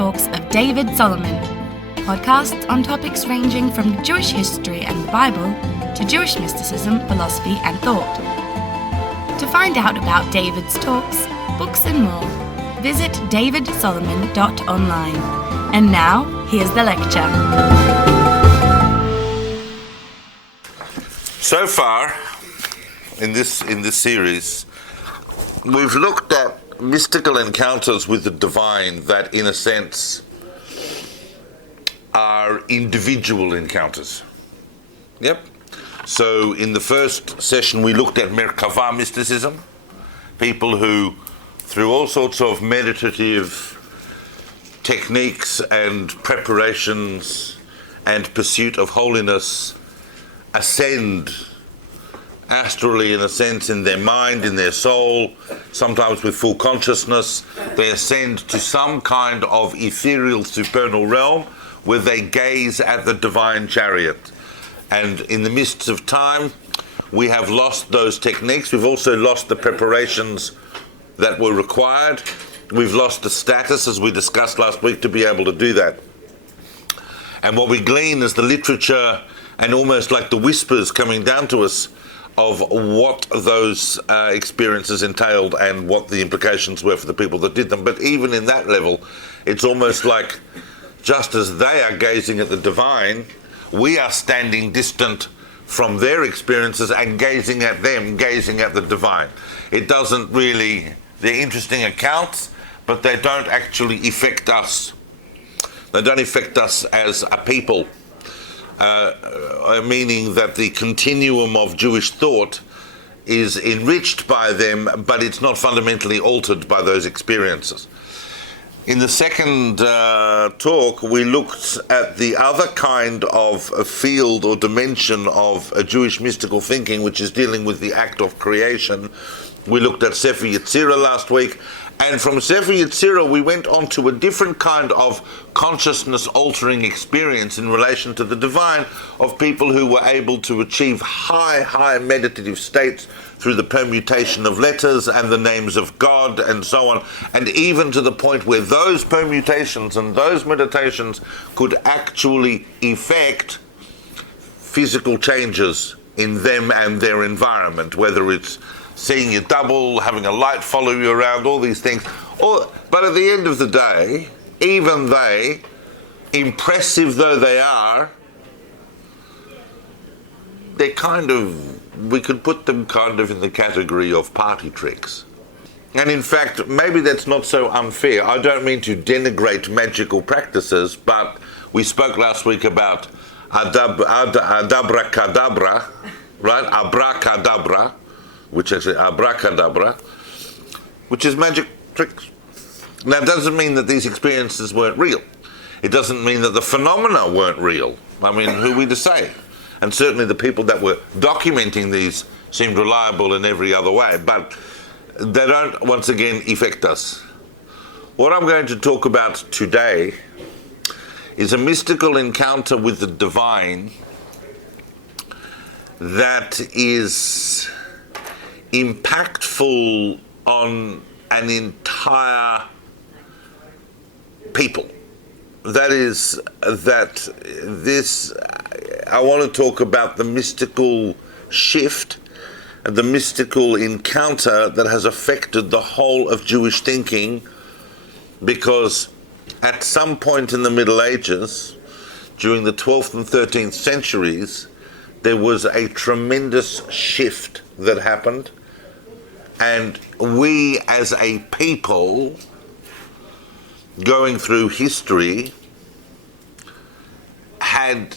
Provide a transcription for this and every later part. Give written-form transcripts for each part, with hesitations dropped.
talks of David Solomon, podcasts on topics ranging from Jewish history and the Bible to Jewish mysticism, philosophy and thought. To find out about David's talks, books and more, visit davidsolomon.online. And now, here's the lecture. So far, in this series, we've looked at mystical encounters with the divine that, in a sense, are individual encounters. Yep. So in the first session we looked at Merkava mysticism, people who, through all sorts of meditative techniques and preparations and pursuit of holiness, ascend astrally, in a sense, in their mind, in their soul, sometimes with full consciousness. They ascend to some kind of ethereal supernal realm where they gaze at the divine chariot. And in the midst of time, we have lost those techniques. We've also lost the preparations that were required. We've lost the status, as we discussed last week, to be able to do that. And what we glean is the literature and almost like the whispers coming down to us of what those experiences entailed and what the implications were for the people that did them. But even in that level, it's almost like just as they are gazing at the divine, we are standing distant from their experiences and gazing at them, gazing at the divine. It doesn't really, they're interesting accounts, but they don't actually affect us. They don't affect us as a people. Meaning that the continuum of Jewish thought is enriched by them, but it's not fundamentally altered by those experiences. In the second talk, we looked at the other kind of a field or dimension of a Jewish mystical thinking, which is dealing with the act of creation. We looked at Sefer HaBahir last week, and from Sefer HaBahir we went on to a different kind of consciousness-altering experience in relation to the divine, of people who were able to achieve high meditative states through the permutation of letters and the names of God and so on, and even to the point where those permutations and those meditations could actually effect physical changes in them and their environment, whether it's seeing you double, having a light follow you around, all these things. But at the end of the day, even they, impressive though they are, they're we could put them kind of in the category of party tricks. And in fact, maybe that's not so unfair. I don't mean to denigrate magical practices, but we spoke last week about abracadabra, right? Abracadabra, which is abracadabra, which is magic tricks. Now, it doesn't mean that these experiences weren't real. It doesn't mean that the phenomena weren't real. I mean, who are we to say? And certainly the people that were documenting these seemed reliable in every other way, but they don't, once again, affect us. What I'm going to talk about today is a mystical encounter with the divine that is impactful on an entire people. That is, I want to talk about the mystical shift and the mystical encounter that has affected the whole of Jewish thinking, because at some point in the Middle Ages, during the 12th and 13th centuries, there was a tremendous shift that happened, and we as a people, going through history, had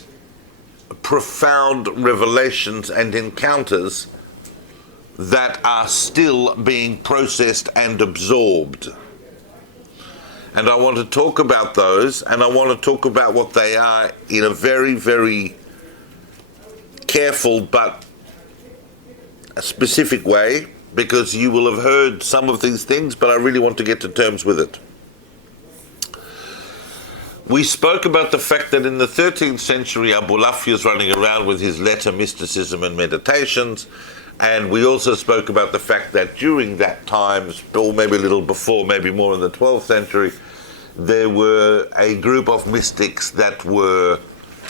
profound revelations and encounters that are still being processed and absorbed. And I want to talk about those, and I want to talk about what they are in a very, very careful but a specific way, because you will have heard some of these things, but I really want to get to terms with it. We spoke about the fact that in the 13th century, Abulafia is running around with his letter, Mysticism and Meditations, and we also spoke about the fact that during that time, or maybe a little before, maybe more in the 12th century, there were a group of mystics that were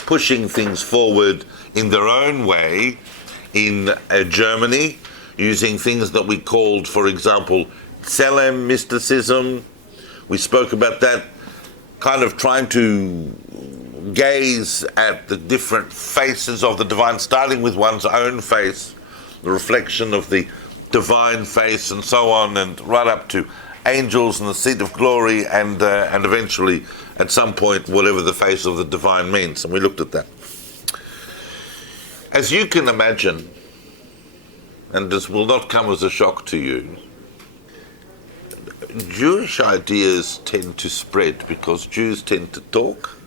pushing things forward in their own way in Germany, using things that we called, for example, Salem Mysticism. We spoke about that, kind of trying to gaze at the different faces of the divine, starting with one's own face, the reflection of the divine face, and so on, and right up to angels and the seat of glory, and eventually, at some point, whatever the face of the divine means. And we looked at that. As you can imagine, and this will not come as a shock to you, Jewish ideas tend to spread because Jews tend to talk,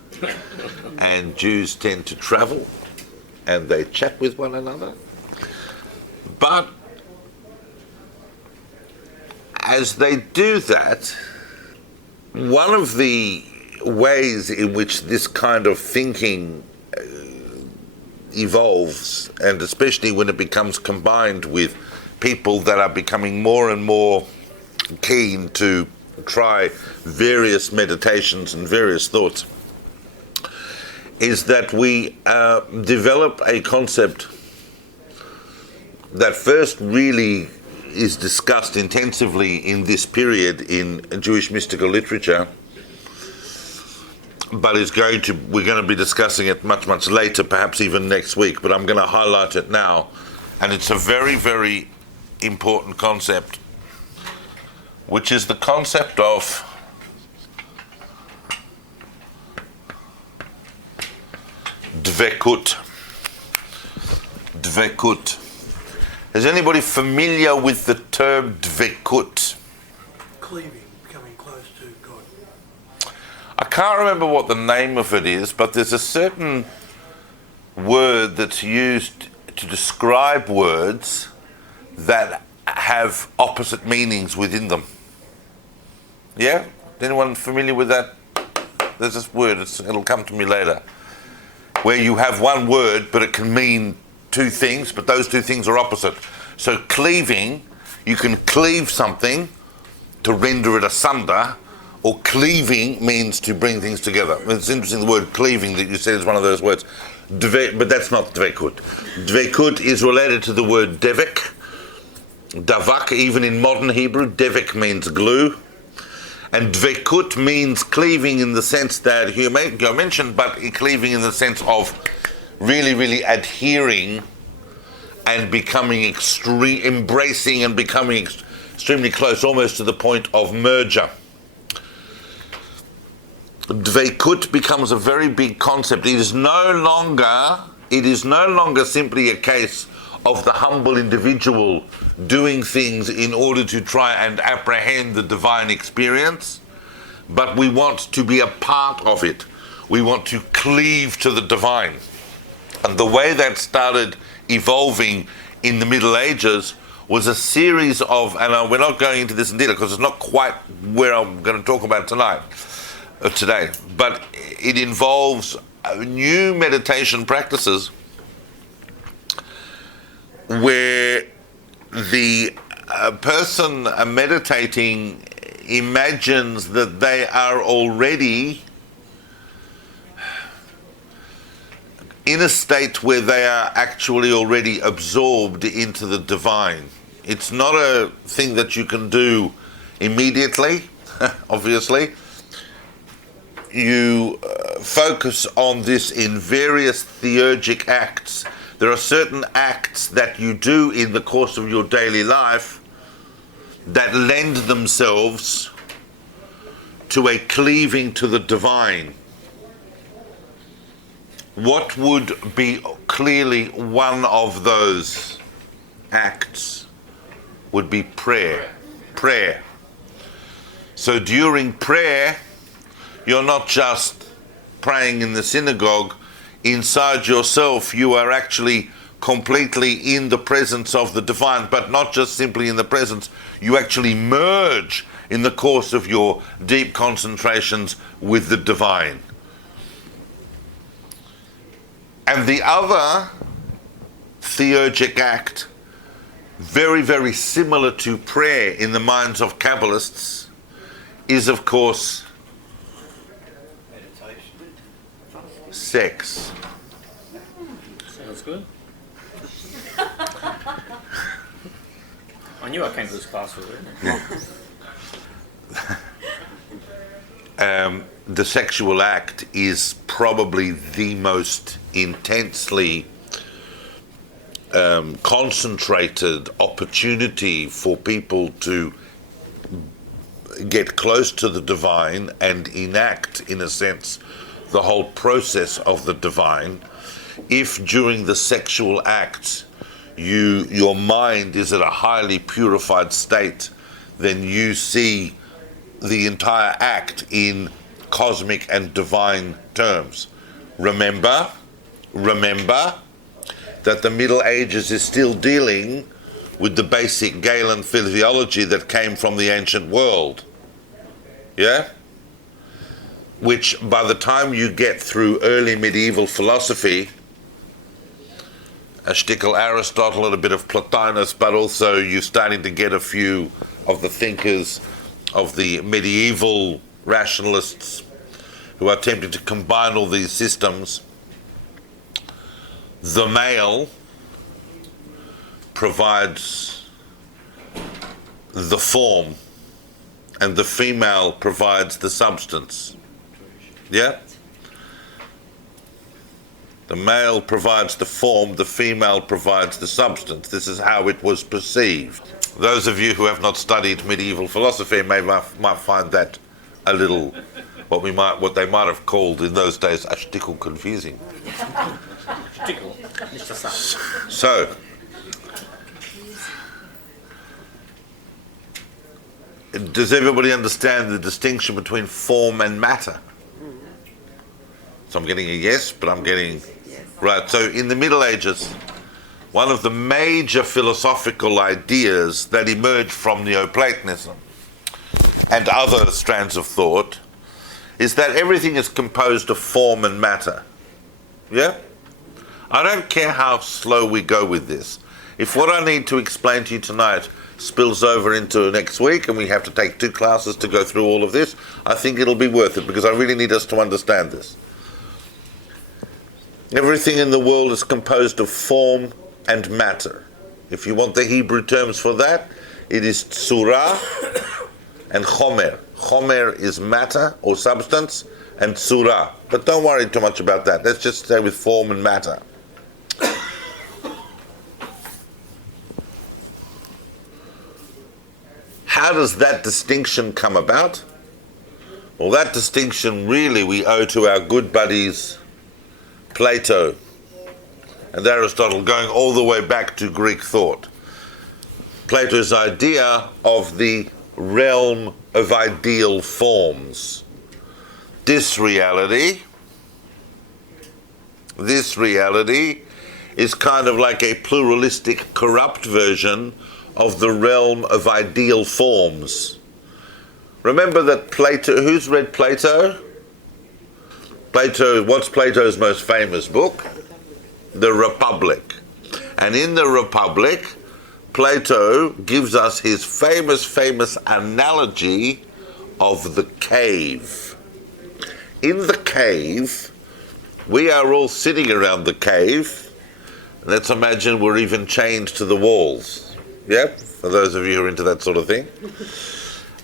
and Jews tend to travel, and they chat with one another. But as they do that, one of the ways in which this kind of thinking evolves, and especially when it becomes combined with people that are becoming more and more keen to try various meditations and various thoughts, is that we develop a concept that first really is discussed intensively in this period in Jewish mystical literature, but we're going to be discussing it much, much later, perhaps even next week, but I'm going to highlight it now. And it's a very, very important concept, which is the concept of devekut. Devekut. Is anybody familiar with the term devekut? Cleaving, becoming close to God. I can't remember what the name of it is, but there's a certain word that's used to describe words that have opposite meanings within them. Yeah? Anyone familiar with that? There's this word, it'll come to me later, where you have one word, but it can mean two things, but those two things are opposite. So cleaving, you can cleave something to render it asunder, or cleaving means to bring things together. It's interesting, the word cleaving that you said is one of those words. But that's not devekut. Devekut is related to the word devek. Davak, even in modern Hebrew, devek means glue. And devekut means cleaving in the sense that you mentioned, but cleaving in the sense of really, really adhering and becoming embracing and becoming extremely close, almost to the point of merger. Devekut becomes a very big concept. It is no longer simply a case of the humble individual doing things in order to try and apprehend the divine experience, but we want to be a part of it. We want to cleave to the divine. And the way that started evolving in the Middle Ages was a series of, and we're not going into this in detail because it's not quite where I'm going to talk about today, but it involves new meditation practices where the person meditating imagines that they are already in a state where they are actually already absorbed into the divine. It's not a thing that you can do immediately, obviously. You focus on this in various theurgic acts. There are certain acts that you do in the course of your daily life that lend themselves to a cleaving to the divine. What would be clearly one of those acts would be prayer. Prayer. So during prayer, you're not just praying in the synagogue. Inside yourself, you are actually completely in the presence of the divine, but not just simply in the presence. You actually merge in the course of your deep concentrations with the divine. And the other theurgic act, very, very similar to prayer in the minds of Kabbalists, is of course sex. Sounds good. I knew I came to this class with it. The sexual act is probably the most intensely concentrated opportunity for people to get close to the divine and enact, in a sense, the whole process of the divine. If during the sexual act your mind is at a highly purified state, then you see the entire act in cosmic and divine terms. Remember that the Middle Ages is still dealing with the basic Galen physiology that came from the ancient world. Yeah? Which by the time you get through early medieval philosophy, a shtickle Aristotle and a bit of Plotinus, but also you're starting to get a few of the thinkers of the medieval rationalists who are attempting to combine all these systems. The male provides the form and the female provides the substance. Yeah? The male provides the form, the female provides the substance. This is how it was perceived. Those of you who have not studied medieval philosophy might find that a little, what they might have called in those days, a shtickle confusing. So, does everybody understand the distinction between form and matter? So I'm getting a yes, but I'm getting... Right, so in the Middle Ages, one of the major philosophical ideas that emerged from Neoplatonism and other strands of thought is that everything is composed of form and matter. Yeah? I don't care how slow we go with this. If what I need to explain to you tonight spills over into next week and we have to take 2 classes to go through all of this, I think it'll be worth it because I really need us to understand this. Everything in the world is composed of form and matter. If you want the Hebrew terms for that, it is tzura and chomer. Chomer is matter or substance, and tzura. But don't worry too much about that. Let's just stay with form and matter. How does that distinction come about? Well, that distinction really we owe to our good buddies Plato and Aristotle, going all the way back to Greek thought. Plato's idea of the realm of ideal forms. This reality is kind of like a pluralistic, corrupt version of the realm of ideal forms. Remember that Plato, who's read Plato? What's Plato's most famous book? The Republic. And in the Republic, Plato gives us his famous analogy of the cave. In the cave, we are all sitting around the cave. Let's imagine we're even chained to the walls. Yep, for those of you who are into that sort of thing.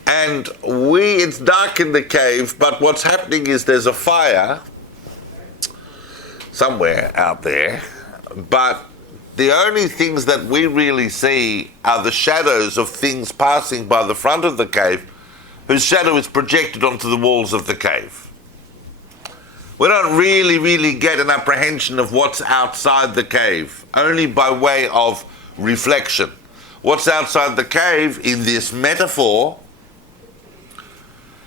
And it's dark in the cave, but what's happening is there's a fire somewhere out there, but the only things that we really see are the shadows of things passing by the front of the cave, whose shadow is projected onto the walls of the cave. We don't really get an apprehension of what's outside the cave, only by way of reflection. What's outside the cave, in this metaphor,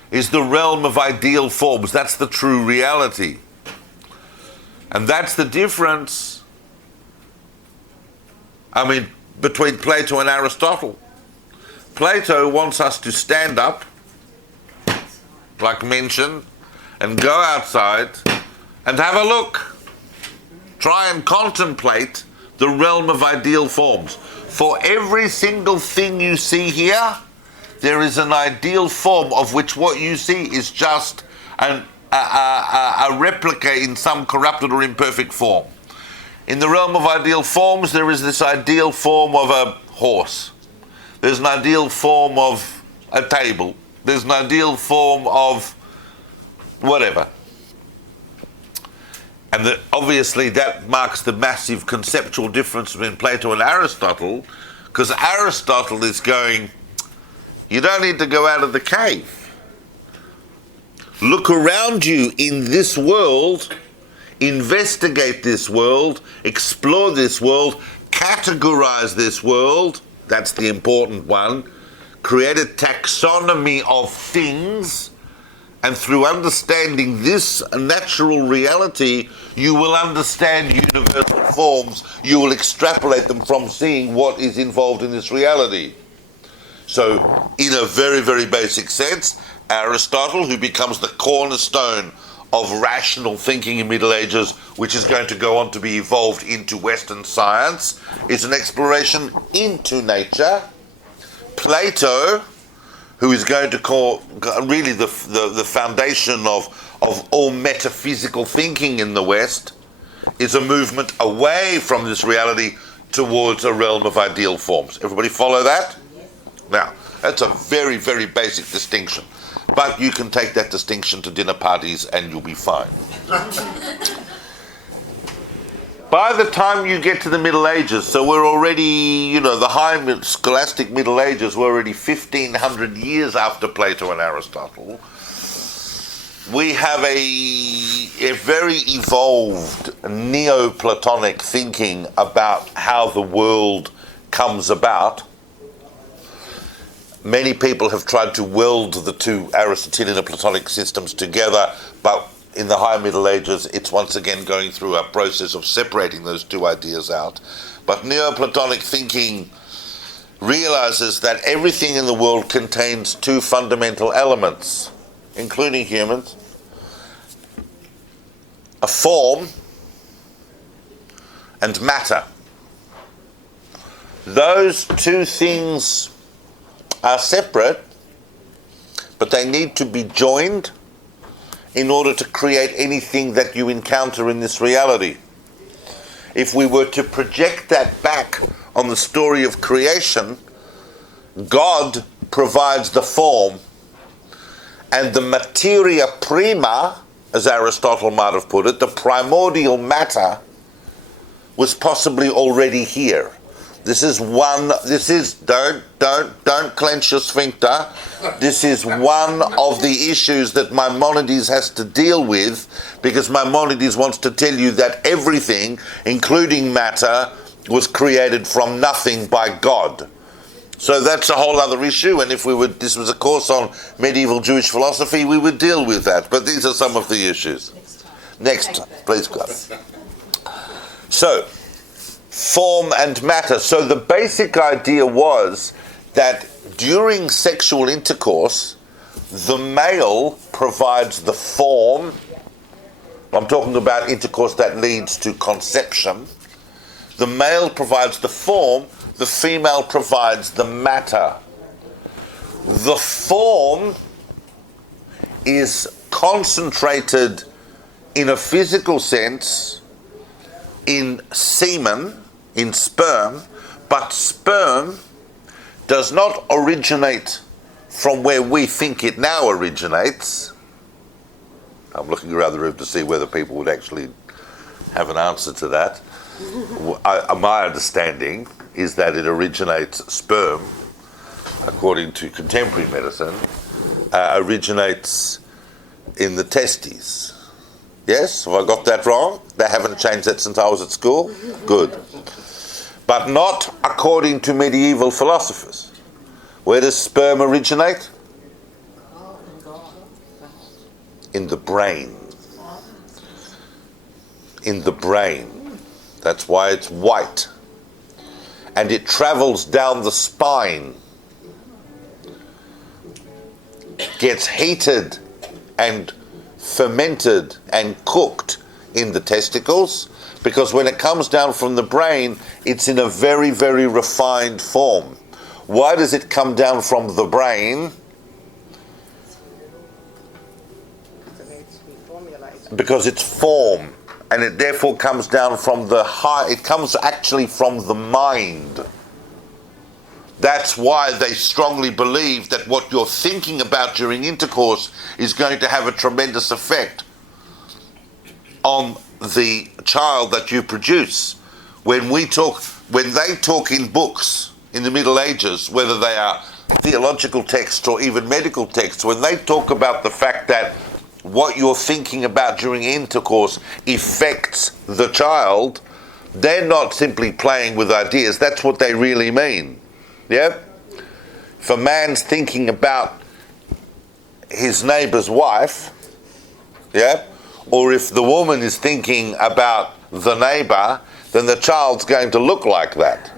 is the realm of ideal forms. That's the true reality. And that's the difference, between Plato and Aristotle. Plato wants us to stand up, like mentioned, and go outside and have a look. Try and contemplate the realm of ideal forms. For every single thing you see here, there is an ideal form of which what you see is just a replica in some corrupted or imperfect form. In the realm of ideal forms, there is this ideal form of a horse. There's an ideal form of a table. There's an ideal form of whatever. And obviously that marks the massive conceptual difference between Plato and Aristotle, because Aristotle is going, you don't need to go out of the cave. Look around you in this world, investigate this world, explore this world, categorize this world, that's the important one, create a taxonomy of things, and through understanding this natural reality, you will understand universal forms, you will extrapolate them from seeing what is involved in this reality. So, in a very, very basic sense, Aristotle, who becomes the cornerstone of rational thinking in Middle Ages, which is going to go on to be evolved into Western science, is an exploration into nature. Plato, who is going to call really the foundation of all metaphysical thinking in the West, is a movement away from this reality towards a realm of ideal forms. Everybody follow that? Now, that's a very, very basic distinction. But you can take that distinction to dinner parties and you'll be fine. By the time you get to the Middle Ages, so we're already, the high scholastic Middle Ages, we're already 1,500 years after Plato and Aristotle. We have a very evolved Neoplatonic thinking about how the world comes about. Many people have tried to weld the two Aristotelian and Platonic systems together, but in the High Middle Ages, it's once again going through a process of separating those two ideas out. But Neoplatonic thinking realizes that everything in the world contains two fundamental elements, including humans: a form and matter. Those two things are separate, but they need to be joined in order to create anything that you encounter in this reality. If we were to project that back on the story of creation, God provides the form, and the materia prima, as Aristotle might have put it, the primordial matter, was possibly already here. Don't clench your sphincter. This is one of the issues that Maimonides has to deal with, because Maimonides wants to tell you that everything, including matter, was created from nothing by God. So that's a whole other issue, and if this was a course on medieval Jewish philosophy, we would deal with that. But these are some of the issues. Next time, please, God. So, form and matter. So the basic idea was that during sexual intercourse, the male provides the form. I'm talking about intercourse that leads to conception. The male provides the form, the female provides the matter. The form is concentrated in a physical sense in semen, in sperm, but sperm does not originate from where we think it now originates. I'm looking around the room to see whether people would actually have an answer to that. My understanding is that it originates, sperm, according to contemporary medicine, originates in the testes. Yes? Have I got that wrong? They haven't changed that since I was at school? Good. But not according to medieval philosophers. Where does sperm originate? In the brain. In the brain. That's why it's white. And it travels down the spine, gets heated and fermented and cooked in the testicles, because when it comes down from the brain, it's in a very, very refined form. Why does it come down from the brain? because it's form, and it therefore comes down from the high, it comes actually from the mind. That's why they strongly believe that what you're thinking about during intercourse is going to have a tremendous effect on the child that you produce. When they talk in books in the Middle Ages, whether they are theological texts or even medical texts, when they talk about the fact that what you're thinking about during intercourse affects the child, they're not simply playing with ideas. That's what they really mean. Yeah? If a man's thinking about his neighbor's wife, yeah, or if the woman is thinking about the neighbor, then the child's going to look like that.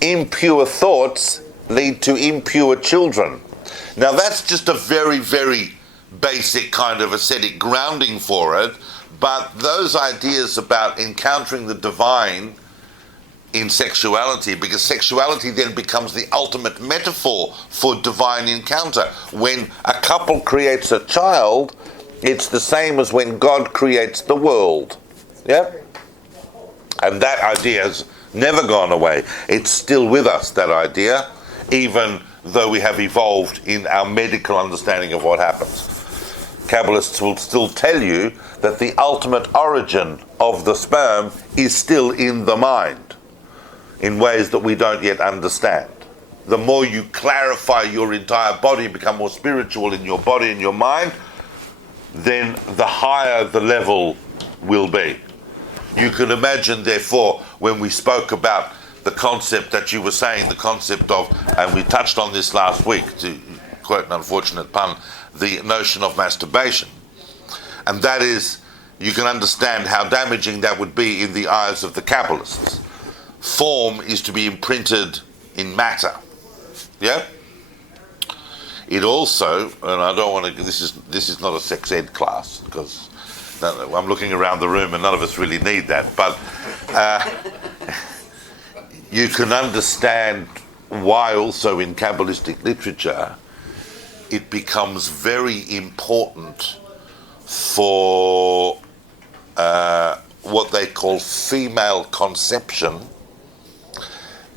Impure thoughts lead to impure children. Now that's just a very, very basic kind of ascetic grounding for it, but those ideas about encountering the divine in sexuality, because sexuality then becomes the ultimate metaphor for divine encounter. When a couple creates a child, it's the same as when God creates the world. Yeah? And that idea has never gone away. It's still with us, that idea, even though we have evolved in our medical understanding of what happens. Kabbalists will still tell you that the ultimate origin of the sperm is still in the mind, in ways that we don't yet understand. The more you clarify your entire body, become more spiritual in your body and your mind, then the higher the level will be. You can imagine, therefore, when we spoke about the concept that you were saying, the concept of, and we touched on this last week, to quote an unfortunate pun, the notion of masturbation. And that is, you can understand how damaging that would be in the eyes of the Kabbalists. Form is to be imprinted in matter. Yeah? It also, and I don't want to, this is not a sex ed class, because I'm looking around the room and none of us really need that, but you can understand why also in Kabbalistic literature it becomes very important for what they call female conception.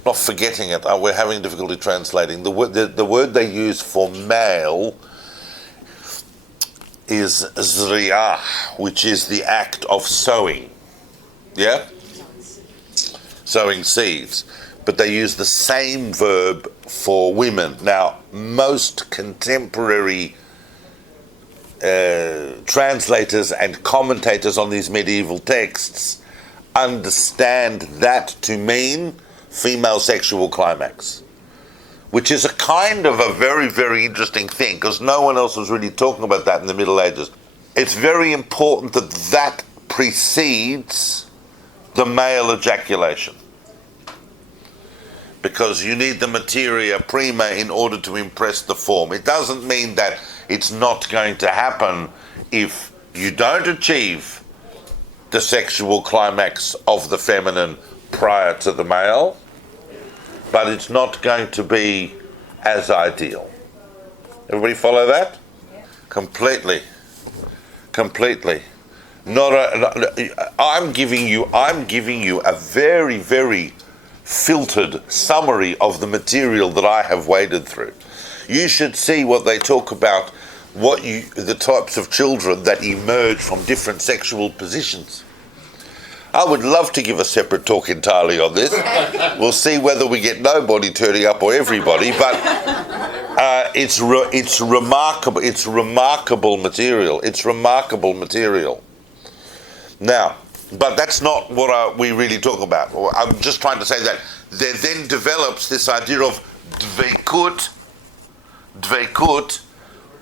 Not forgetting it, we're having difficulty translating. The word they use for male is zriah, which is the act of sowing. Yeah? Sowing seeds. But they use the same verb for women. Now, most contemporary translators and commentators on these medieval texts understand that to mean female sexual climax, which is a kind of a very, very interesting thing, because no one else was really talking about that in the Middle Ages. It's very important that that precedes the male ejaculation, because you need the materia prima in order to impress the form. It doesn't mean that it's not going to happen if you don't achieve the sexual climax of the feminine prior to the male, but it's not going to be as ideal. Everybody follow that? Yeah. Completely. I'm giving you a very, very filtered summary of the material that I have waded through. You should see what they talk about, the types of children that emerge from different sexual positions. I would love to give a separate talk entirely on this. We'll see whether we get nobody turning up or everybody, but it's remarkable. It's remarkable material. Now, but that's not what we really talk about. I'm just trying to say that there then develops this idea of devekut,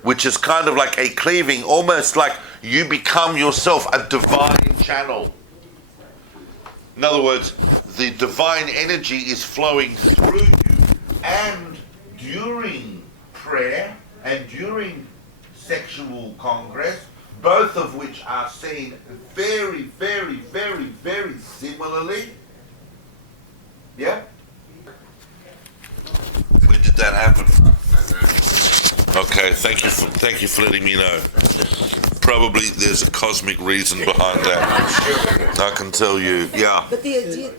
which is kind of like a cleaving, almost like you become yourself a divine channel. In other words, the divine energy is flowing through you, and during prayer and during sexual congress, both of which are seen very, very, very, very similarly. Yeah? When did that happen? Okay, thank you for letting me know. Probably there's a cosmic reason behind that. I can tell you, yeah. But the idea...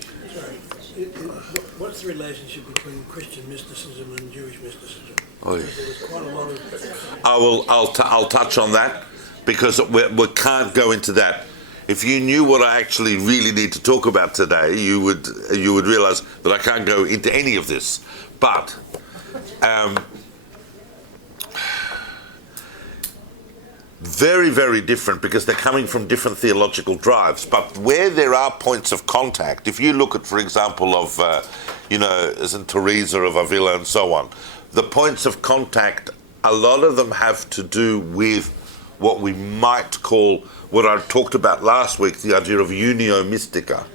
What's the relationship between Christian mysticism and Jewish mysticism? Oh, yeah. Because there was quite a lot of... I'll touch on that because we can't go into that. If you knew what I actually really need to talk about today, you would realize that I can't go into any of this. But very, very different because they're coming from different theological drives. But where there are points of contact, if you look at, for example, of St. Teresa of Avila and so on, the points of contact, a lot of them have to do with what we might call, what I talked about last week, the idea of unio mystica.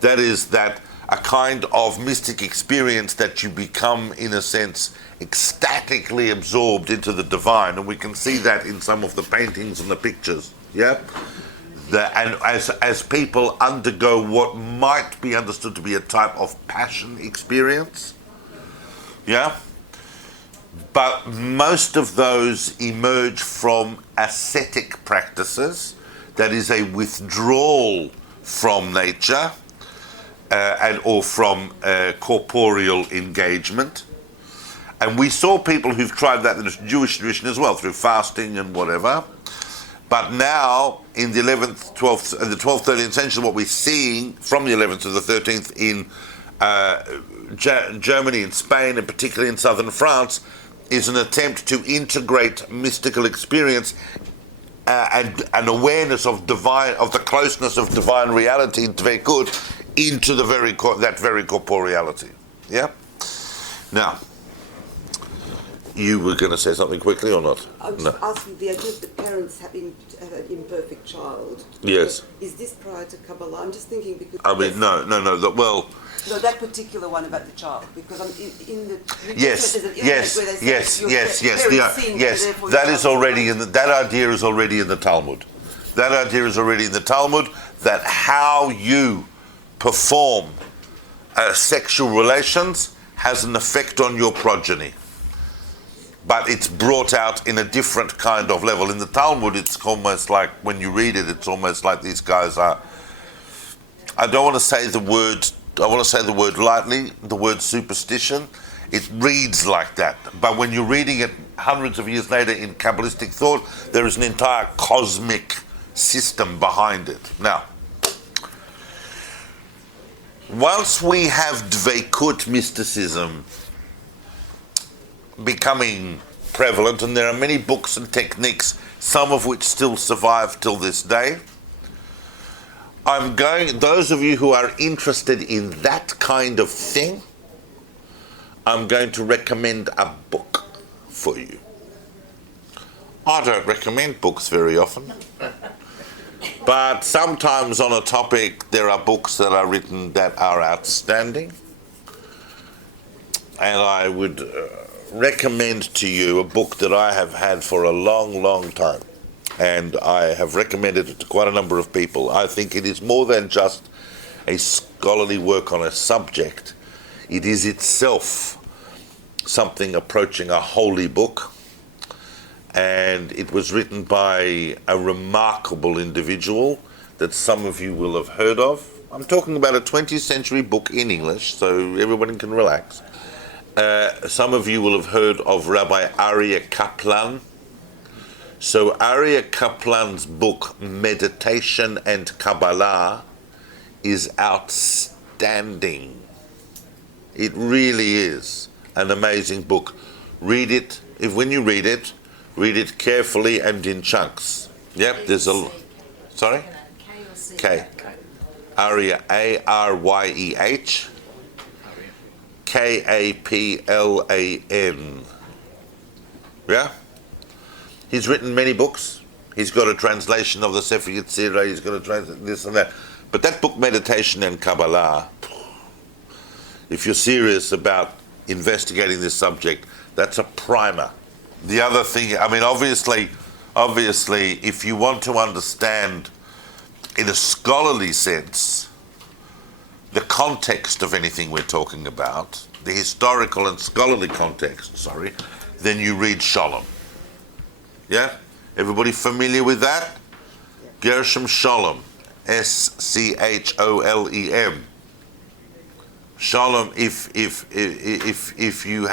That is that a kind of mystic experience that you become, in a sense, ecstatically absorbed into the divine, and we can see that in some of the paintings and the pictures, yeah? And as people undergo what might be understood to be a type of passion experience, yeah? But most of those emerge from ascetic practices, that is a withdrawal from nature or from corporeal engagement. And we saw people who've tried that in the Jewish tradition as well, through fasting and whatever. But now, in the 11th, 12th, and the 12th, 13th century, what we're seeing from the 11th to the 13th in Germany and Spain, and particularly in southern France, is an attempt to integrate mystical experience and an awareness of the closeness of divine reality, devekut, into that very corporeality. Yeah. Now, you were going to say something quickly or not? I was asking the idea of the parents having an imperfect child. Yes. Is this prior to Kabbalah? I'm just thinking because... I mean, no. No, that particular one about the child, because I'm in the... Yes. That is already that idea is already in the Talmud. That idea is already in the Talmud, that how you perform sexual relations has an effect on your progeny. But it's brought out in a different kind of level. In the Talmud, it's almost like, when you read it, it's almost like these guys are... I don't want to say the word... I want to say the word lightly, the word superstition. It reads like that. But when you're reading it hundreds of years later in Kabbalistic thought, there is an entire cosmic system behind it. Now, once we have devekut mysticism becoming prevalent, and there are many books and techniques, some of which still survive till this day, those of you who are interested in that kind of thing, I'm going to recommend a book for you. I don't recommend books very often, but sometimes on a topic there are books that are written that are outstanding, and I would recommend to you a book that I have had for a long, long time. And I have recommended it to quite a number of people. I think it is more than just a scholarly work on a subject. It is itself something approaching a holy book. And it was written by a remarkable individual that some of you will have heard of. I'm talking about a 20th century book in English, so everybody can relax. Some of you will have heard of Rabbi Aria Kaplan. So Aria Kaplan's book, Meditation and Kabbalah, is outstanding. It really is an amazing book. Read it. When you read it carefully and in chunks. Yep, there's a... Sorry? K. Aria, A-R-Y-E-H. Kaplan. Yeah? He's written many books. He's got a translation of the Sefer HaBahir. He's got a translation this and that. But that book, Meditation and Kabbalah, if you're serious about investigating this subject, that's a primer. The other thing, I mean, obviously, if you want to understand in a scholarly sense the context of anything we're talking about, the historical and scholarly context, then you read Shalom. Yeah? Everybody familiar with that? Gershom Sholem. S-C-H-O-L-E-M. Shalom, if you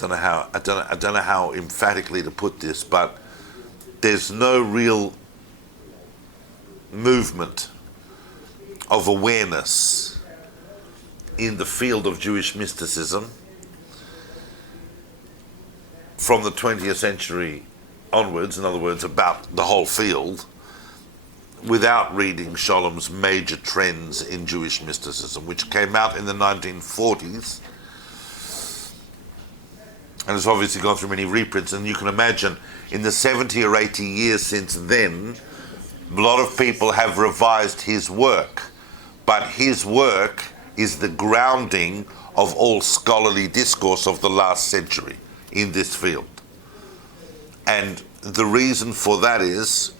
I don't know how emphatically to put this, but there's no real movement of awareness in the field of Jewish mysticism from the 20th century onwards, in other words, about the whole field, without reading Sholem's Major Trends in Jewish Mysticism, which came out in the 1940s, and it's obviously gone through many reprints. And you can imagine, in the 70 or 80 years since then, a lot of people have revised his work, but his work is the grounding of all scholarly discourse of the last century in this field. And the reason for that is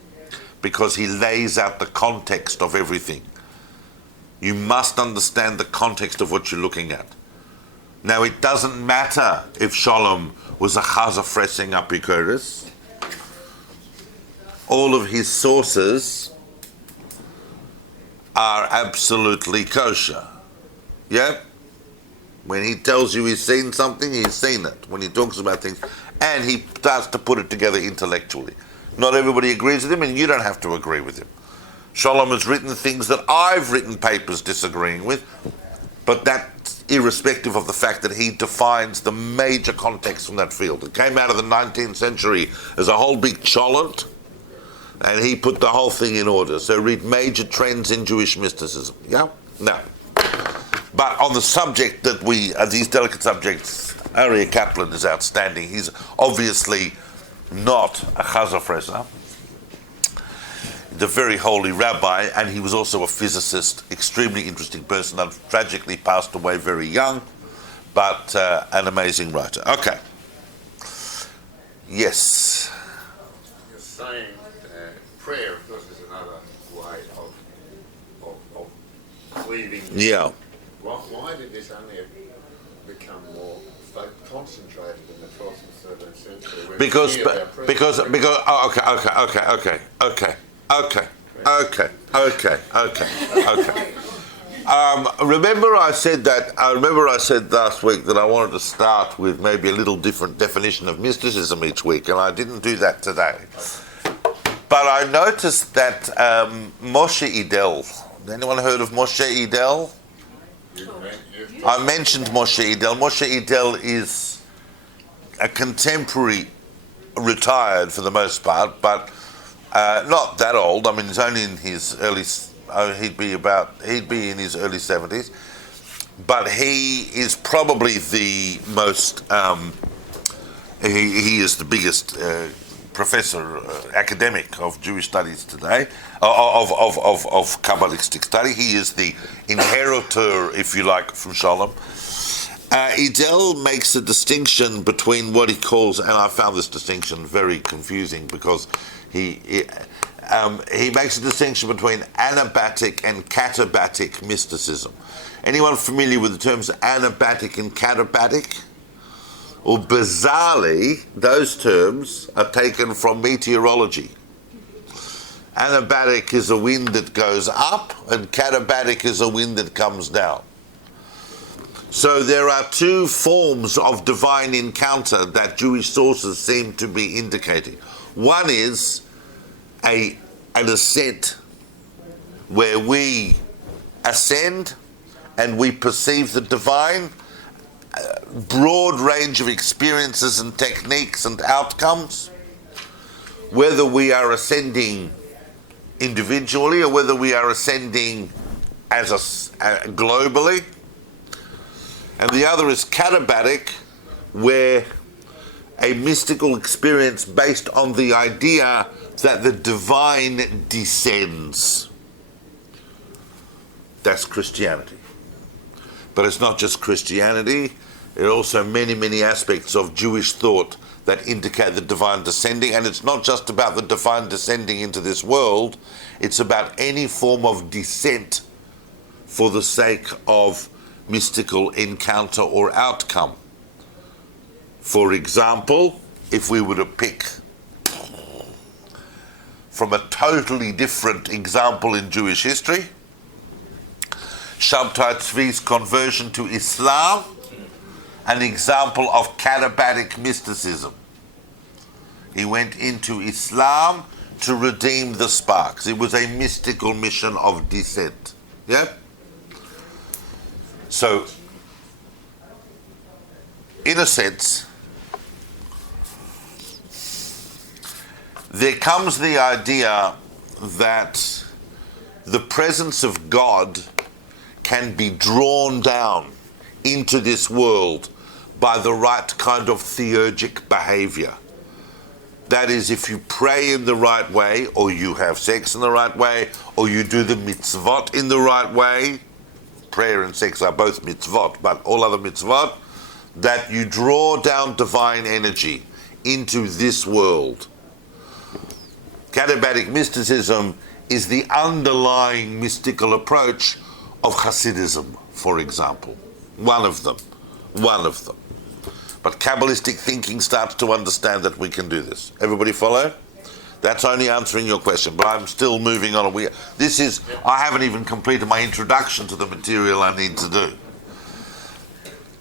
because he lays out the context of everything. You must understand the context of what you're looking at. Now, it doesn't matter if Sholem was a Chazafresing Apikoris. All of his sources are absolutely kosher. Yeah? When he tells you he's seen something, he's seen it. When he talks about things, and he starts to put it together intellectually. Not everybody agrees with him, and you don't have to agree with him. Sholem has written things that I've written papers disagreeing with, but that's irrespective of the fact that he defines the major context from that field. It came out of the 19th century as a whole big cholent, and he put the whole thing in order. So read Major Trends in Jewish Mysticism. Yeah? Now, but on the subject that these delicate subjects, Aria Kaplan is outstanding. He's obviously not a Chazafreser. The very holy rabbi, and he was also a physicist, extremely interesting person, and tragically passed away very young, but an amazing writer. Okay. Yes. You're saying prayer, of course, is another way of cleaving. Yeah. Why did this only become more concentrated in the 12th and 13th century? Because remember I said last week that I wanted to start with maybe a little different definition of mysticism each week, and I didn't do that today. But I noticed that Moshe Idel, anyone heard of Moshe Idel? I mentioned Moshe Idel. Moshe Idel is a contemporary, retired for the most part, but not that old. I mean, he's only in his early. He'd be in his early 70s, but he is probably the most. He is the biggest professor, academic of Jewish studies today, of Kabbalistic study. He is the inheritor, if you like, from Sholem. Idel makes a distinction between what he calls, and I found this distinction very confusing because he makes a distinction between anabatic and katabatic mysticism. Anyone familiar with the terms anabatic and katabatic? Well, bizarrely, those terms are taken from meteorology. Anabatic is a wind that goes up, and katabatic is a wind that comes down. So there are two forms of divine encounter that Jewish sources seem to be indicating. One is an ascent, where we ascend and we perceive the divine, broad range of experiences and techniques and outcomes, whether we are ascending individually or whether we are ascending as globally. And the other is katabatic, where a mystical experience based on the idea that the divine descends. That's Christianity. But it's not just Christianity, there are also many, many aspects of Jewish thought that indicate the divine descending, and it's not just about the divine descending into this world, it's about any form of descent for the sake of mystical encounter or outcome. For example, if we were to pick from a totally different example in Jewish history, Shabtai Tzvi's conversion to Islam, an example of Kabbalistic mysticism. He went into Islam to redeem the sparks. It was a mystical mission of descent. Yeah? So, in a sense, there comes the idea that the presence of God can be drawn down into this world by the right kind of theurgic behavior. That is, if you pray in the right way, or you have sex in the right way, or you do the mitzvot in the right way, prayer and sex are both mitzvot, but all other mitzvot, that you draw down divine energy into this world. Kabbalistic mysticism is the underlying mystical approach of Hasidism, for example. One of them. But Kabbalistic thinking starts to understand that we can do this. Everybody follow? That's only answering your question, but I'm still moving on. I haven't even completed my introduction to the material I need to do.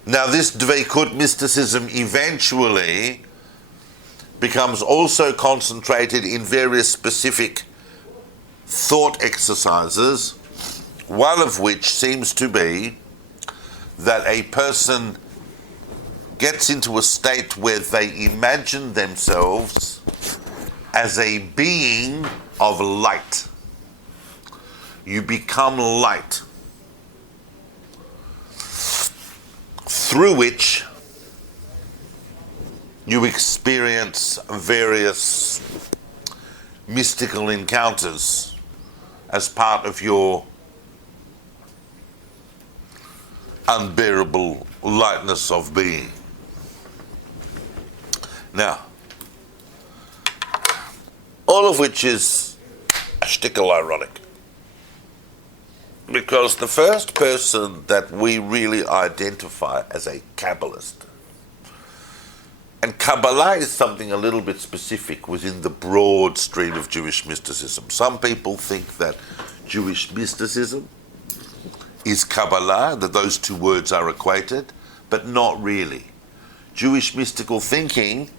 Now, this devekut mysticism eventually becomes also concentrated in various specific thought exercises, one of which seems to be that a person gets into a state where they imagine themselves as a being of light. You become light, through which you experience various mystical encounters as part of your unbearable lightness of being. Now, all of which is a shtickle ironic, because the first person that we really identify as a Kabbalist, and Kabbalah is something a little bit specific within the broad stream of Jewish mysticism. Some people think that Jewish mysticism is Kabbalah, that those two words are equated, but not really. Jewish mystical thinking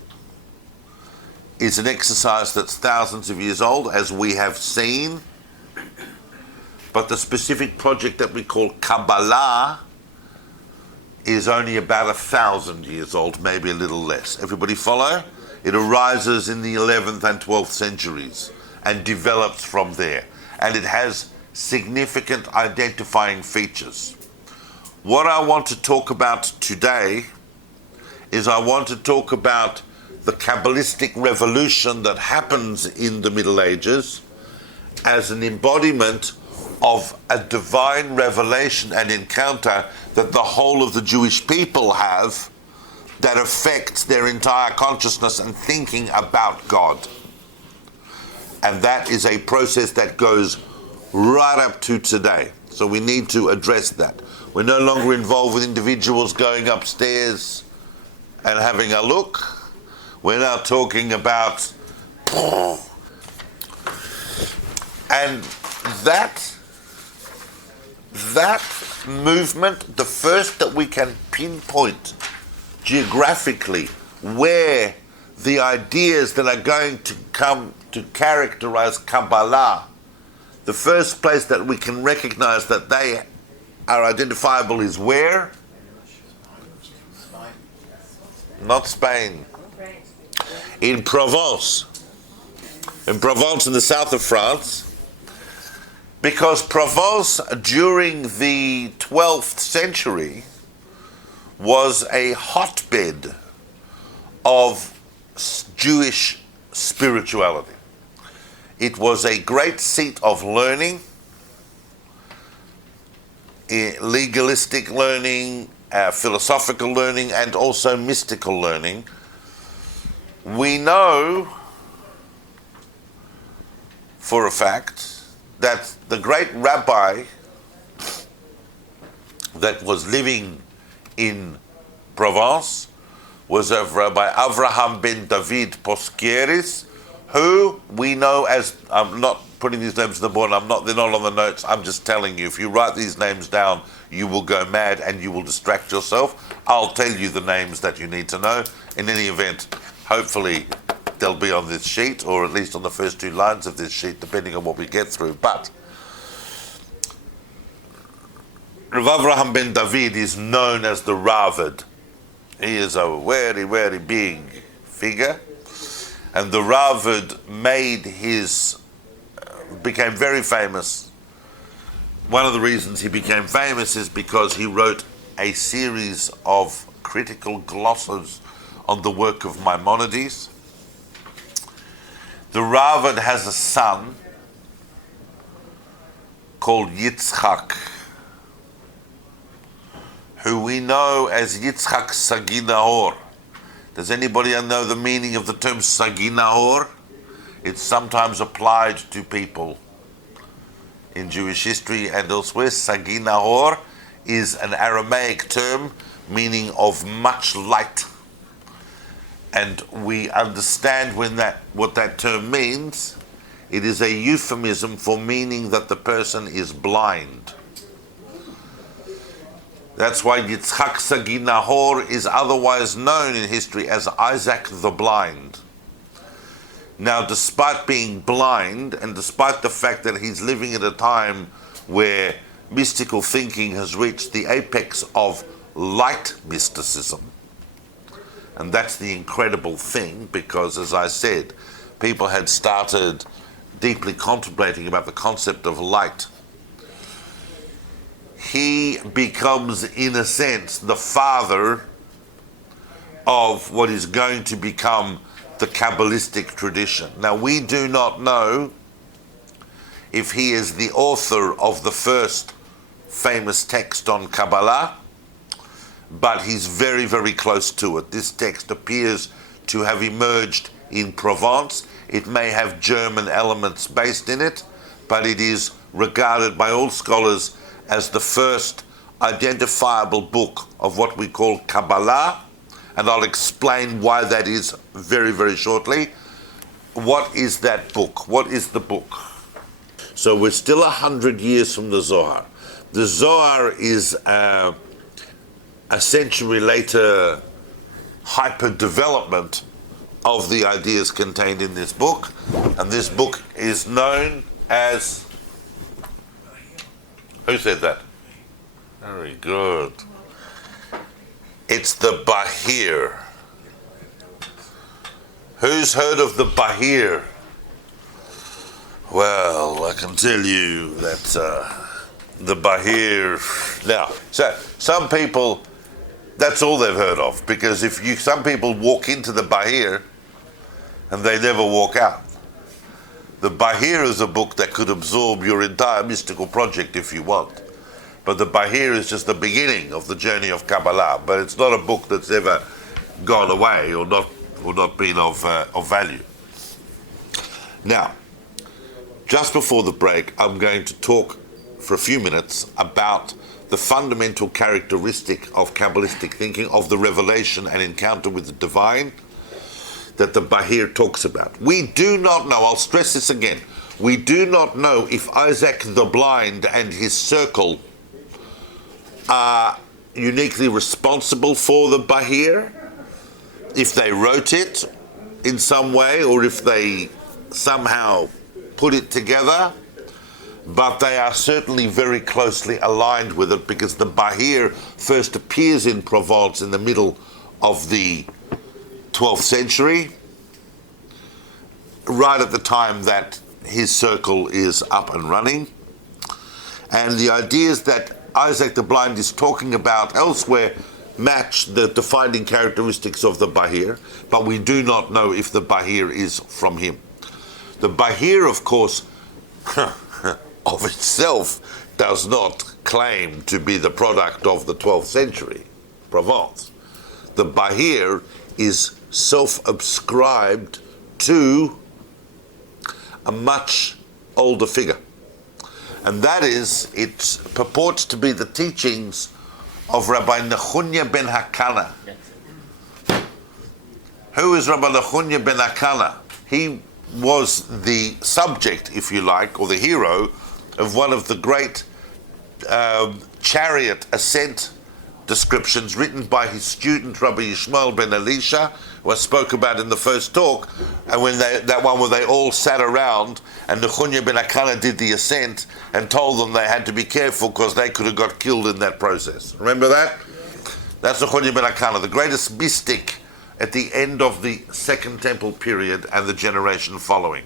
is an exercise that's thousands of years old, as we have seen, but the specific project that we call Kabbalah is only about 1,000 years old, maybe a little less. Everybody follow? It arises in the 11th and 12th centuries and develops from there. And it has significant identifying features. What I want to talk about today is I want to talk about the Kabbalistic revolution that happens in the Middle Ages as an embodiment of a divine revelation and encounter that the whole of the Jewish people have that affects their entire consciousness and thinking about God. And that is a process that goes right up to today. So we need to address that. We're no longer involved with individuals going upstairs and having a look. We're now talking about... And that movement, the first that we can pinpoint geographically where the ideas that are going to come to characterize Kabbalah, the first place that we can recognize that they are identifiable is where? Not Spain. In Provence. In Provence, in the south of France. Because Provence, during the 12th century, was a hotbed of Jewish spirituality. It was a great seat of learning, legalistic learning, philosophical learning, and also mystical learning. We know for a fact that the great rabbi that was living in Provence was of Rabbi Avraham ben David Poskieris, who we know as, I'm not putting these names on the board, they're not on the notes, I'm just telling you, if you write these names down, you will go mad and you will distract yourself. I'll tell you the names that you need to know. In any event, hopefully they'll be on this sheet, or at least on the first two lines of this sheet, depending on what we get through. But Rav Avraham ben David is known as the Ravad. He is a very, very big figure. And the Ravad became very famous. One of the reasons he became famous is because he wrote a series of critical glosses on the work of Maimonides. The Ravad has a son called Yitzchak, who we know as Yitzchak Sagi Nahor. Does anybody know the meaning of the term Sagi Nahor? It's sometimes applied to people in Jewish history and elsewhere. Sagi Nahor is an Aramaic term meaning of much light. And we understand what that term means. It is a euphemism for meaning that the person is blind. That's why Yitzchak Sagi Nahor is otherwise known in history as Isaac the Blind. Now, despite being blind, and despite the fact that he's living at a time where mystical thinking has reached the apex of light mysticism, and that's the incredible thing, because, as I said, people had started deeply contemplating about the concept of light. He becomes, in a sense, the father of what is going to become the Kabbalistic tradition. Now, we do not know if he is the author of the first famous text on Kabbalah, but he's very, very close to it. This text appears to have emerged in Provence. It may have German elements based in it, but it is regarded by all scholars as the first identifiable book of what we call Kabbalah, and I'll explain why that is very, very shortly. What is that book? What is the book? So we're still 100 years from the Zohar. The Zohar is a century later hyper-development of the ideas contained in this book, and this book is known as... Who said that? Very good. It's the Bahir. Who's heard of the Bahir? Well, I can tell you that the Bahir... Now, so some people, that's all they've heard of, because some people walk into the Bahir and they never walk out. The Bahir is a book that could absorb your entire mystical project if you want. But the Bahir is just the beginning of the journey of Kabbalah. But it's not a book that's ever gone away or not been of value. Now, just before the break, I'm going to talk for a few minutes about the fundamental characteristic of Kabbalistic thinking, of the revelation and encounter with the divine, that the Bahir talks about. We do not know, I'll stress this again, we do not know if Isaac the Blind and his circle are uniquely responsible for the Bahir, if they wrote it in some way, or if they somehow put it together, but they are certainly very closely aligned with it, because the Bahir first appears in Provence in the middle of the 12th century, right at the time that his circle is up and running. And the ideas that Isaac the Blind is talking about elsewhere match the defining characteristics of the Bahir, but we do not know if the Bahir is from him. The Bahir, of course, of itself does not claim to be the product of the 12th century Provence. The Bahir is self-ascribed to a much older figure. And that is, it purports to be the teachings of Rabbi Nechunya ben Hakana, Who is Rabbi Nechunya ben Akana? He was the subject, if you like, or the hero of one of the great chariot ascent descriptions written by his student Rabbi Yishmael ben Elisha, who I spoke about in the first talk, and when that one where they all sat around and Nechunya ben Akana did the ascent and told them they had to be careful because they could have got killed in that process. Remember that? That's Nechunya ben Akana, the greatest mystic at the end of the Second Temple period and the generation following.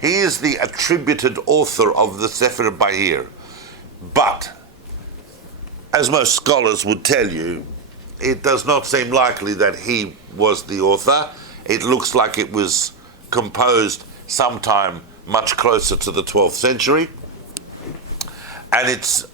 He is the attributed author of the Sefer HaBahir. But, as most scholars would tell you, it does not seem likely that he was the author. It looks like it was composed sometime much closer to the 12th century. And it's,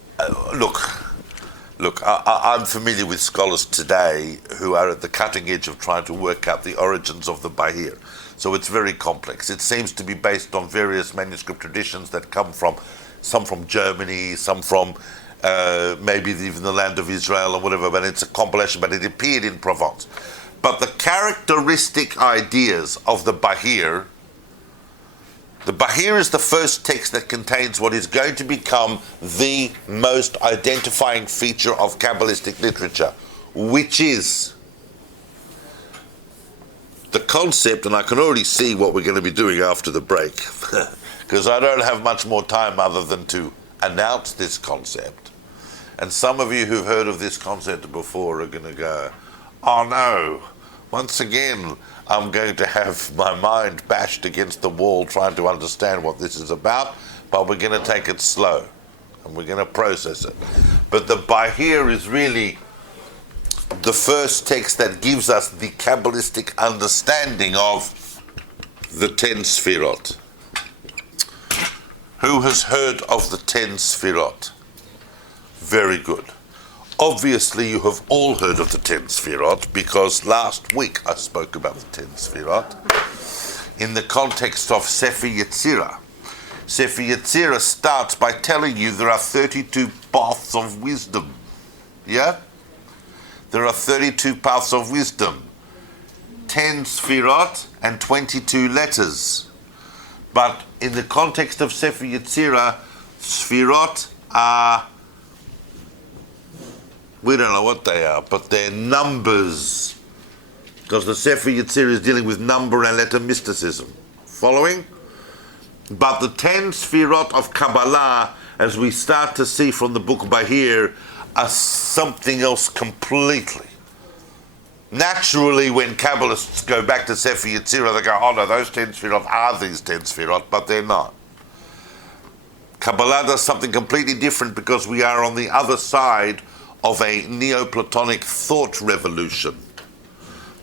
Look, I'm familiar with scholars today who are at the cutting edge of trying to work out the origins of the Bahir. So it's very complex. It seems to be based on various manuscript traditions that come from, some from Germany, some from maybe even the land of Israel or whatever, but it's a compilation, but it appeared in Provence. But the characteristic ideas of the Bahir is the first text that contains what is going to become the most identifying feature of Kabbalistic literature, which is the concept, and I can already see what we're going to be doing after the break, because I don't have much more time other than to announce this concept. And some of you who've heard of this concept before are going to go, oh no, once again, I'm going to have my mind bashed against the wall trying to understand what this is about, but we're going to take it slow and we're going to process it. But the Bahir is really the first text that gives us the Kabbalistic understanding of the 10 SEFIROT. Who has heard of the 10 SEFIROT? Very good. Obviously, you have all heard of the 10 SEFIROT because last week I spoke about the 10 SEFIROT in the context of Sefer Yetzirah. Sefer Yetzirah starts by telling you there are 32 paths of wisdom. Yeah? There are 32 paths of wisdom, 10 SEFIROT and 22 letters. But in the context of Sefer Yetzirah, SEFIROT are, we don't know what they are, but they're numbers. Because the Sefer Yetzirah is dealing with number and letter mysticism. Following? But the 10 SEFIROT of Kabbalah, as we start to see from the book Bahir, are something else completely. Naturally, when Kabbalists go back to Sefer Yetzirah, they go, oh no, those 10 SEFIROT are these 10 SEFIROT, but they're not. Kabbalah does something completely different because we are on the other side of a Neoplatonic thought revolution.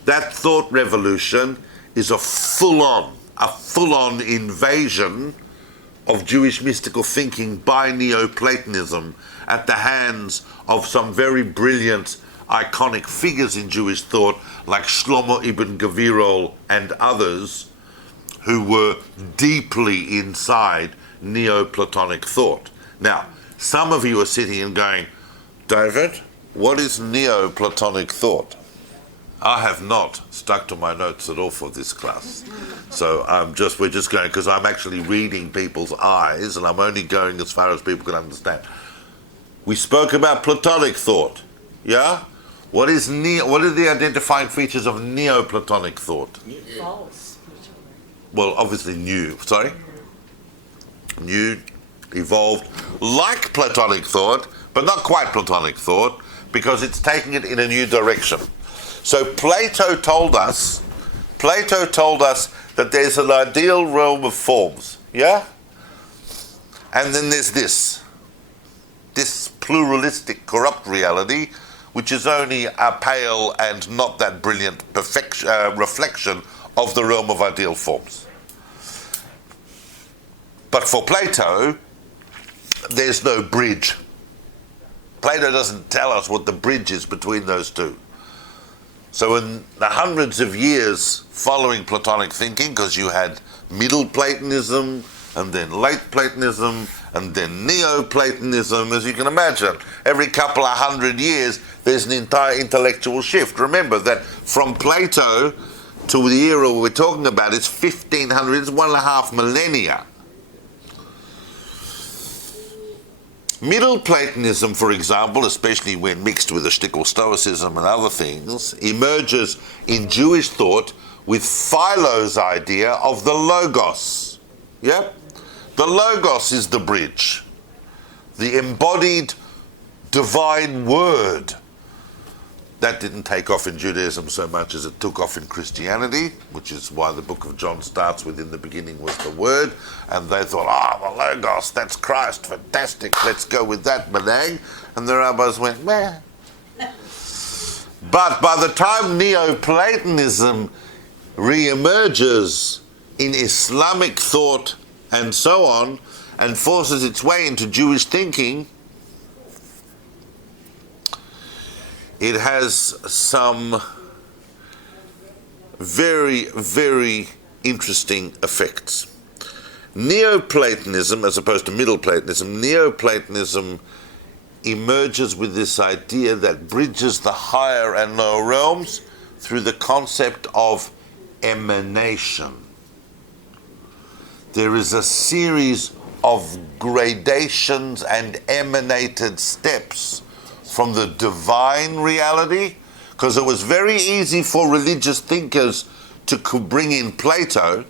That thought revolution is a full-on invasion of Jewish mystical thinking by Neoplatonism at the hands of some very brilliant, iconic figures in Jewish thought like Shlomo ibn Gvirol and others who were deeply inside Neoplatonic thought. Now, some of you are sitting and going, David, what is Neoplatonic thought? I have not stuck to my notes at all for this class. So we're just going, because I'm actually reading people's eyes and I'm only going as far as people can understand. We spoke about Platonic thought, yeah? What are the identifying features of Neoplatonic thought? False. Well, obviously new, sorry? New, evolved, like Platonic thought, but not quite Platonic thought, because it's taking it in a new direction. So Plato told us that there's an ideal realm of forms, yeah? And then there's this pluralistic, corrupt reality, which is only a pale and not that brilliant reflection of the realm of ideal forms. But for Plato, there's no bridge. Plato doesn't tell us what the bridge is between those two. So in the hundreds of years following Platonic thinking, because you had Middle Platonism, and then late Platonism, and then Neoplatonism, as you can imagine, every couple of 100 years, there's an entire intellectual shift. Remember that from Plato to the era we're talking about is 1500, it's 1.5 millennia. Middle Platonism, for example, especially when mixed with the shtickle Stoicism and other things, emerges in Jewish thought with Philo's idea of the Logos. Yep? The Logos is the bridge, the embodied divine word. That didn't take off in Judaism so much as it took off in Christianity, which is why the book of John starts with "in the beginning was the Word," and they thought, the Logos, that's Christ, fantastic, let's go with that, Menang. And the rabbis went, meh. But by the time Neoplatonism re-emerges in Islamic thought and so on, and forces its way into Jewish thinking, it has some very, very interesting effects. Neoplatonism, as opposed to Middle Platonism, Neoplatonism emerges with this idea that bridges the higher and lower realms through the concept of emanation. There is a series of gradations and emanated steps from the divine reality, because it was very easy for religious thinkers to bring in Plato,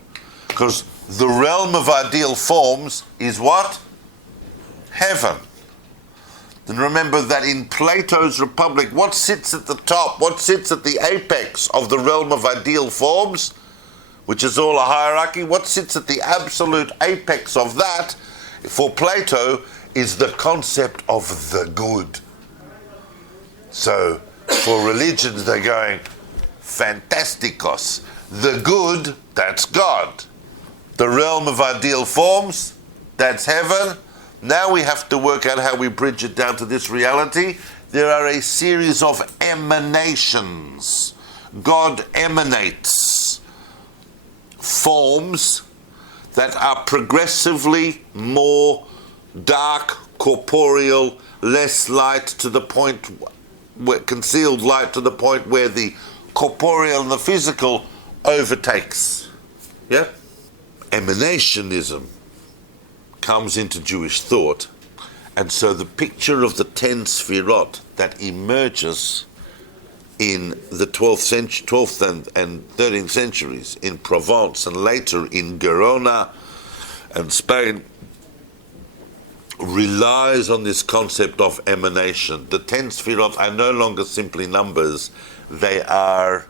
because the realm of ideal forms is what? Heaven. And remember that in Plato's Republic, what sits at the top, what sits at the apex of the realm of ideal forms, which is all a hierarchy, what sits at the absolute apex of that, for Plato, is the concept of the good. So, for religions, they're going, fantastikos. The good, that's God. The realm of ideal forms, that's heaven. Now we have to work out how we bridge it down to this reality. There are a series of emanations. God emanates forms that are progressively more dark, corporeal, less light, to the point concealed light, to the point where the corporeal and the physical overtakes. Yeah? Emanationism comes into Jewish thought, and so the picture of the 10 SEFIROT that emerges in the 12th and 13th centuries in Provence and later in Gerona and Spain relies on this concept of emanation. The 10 SEFIROT are no longer simply numbers, they are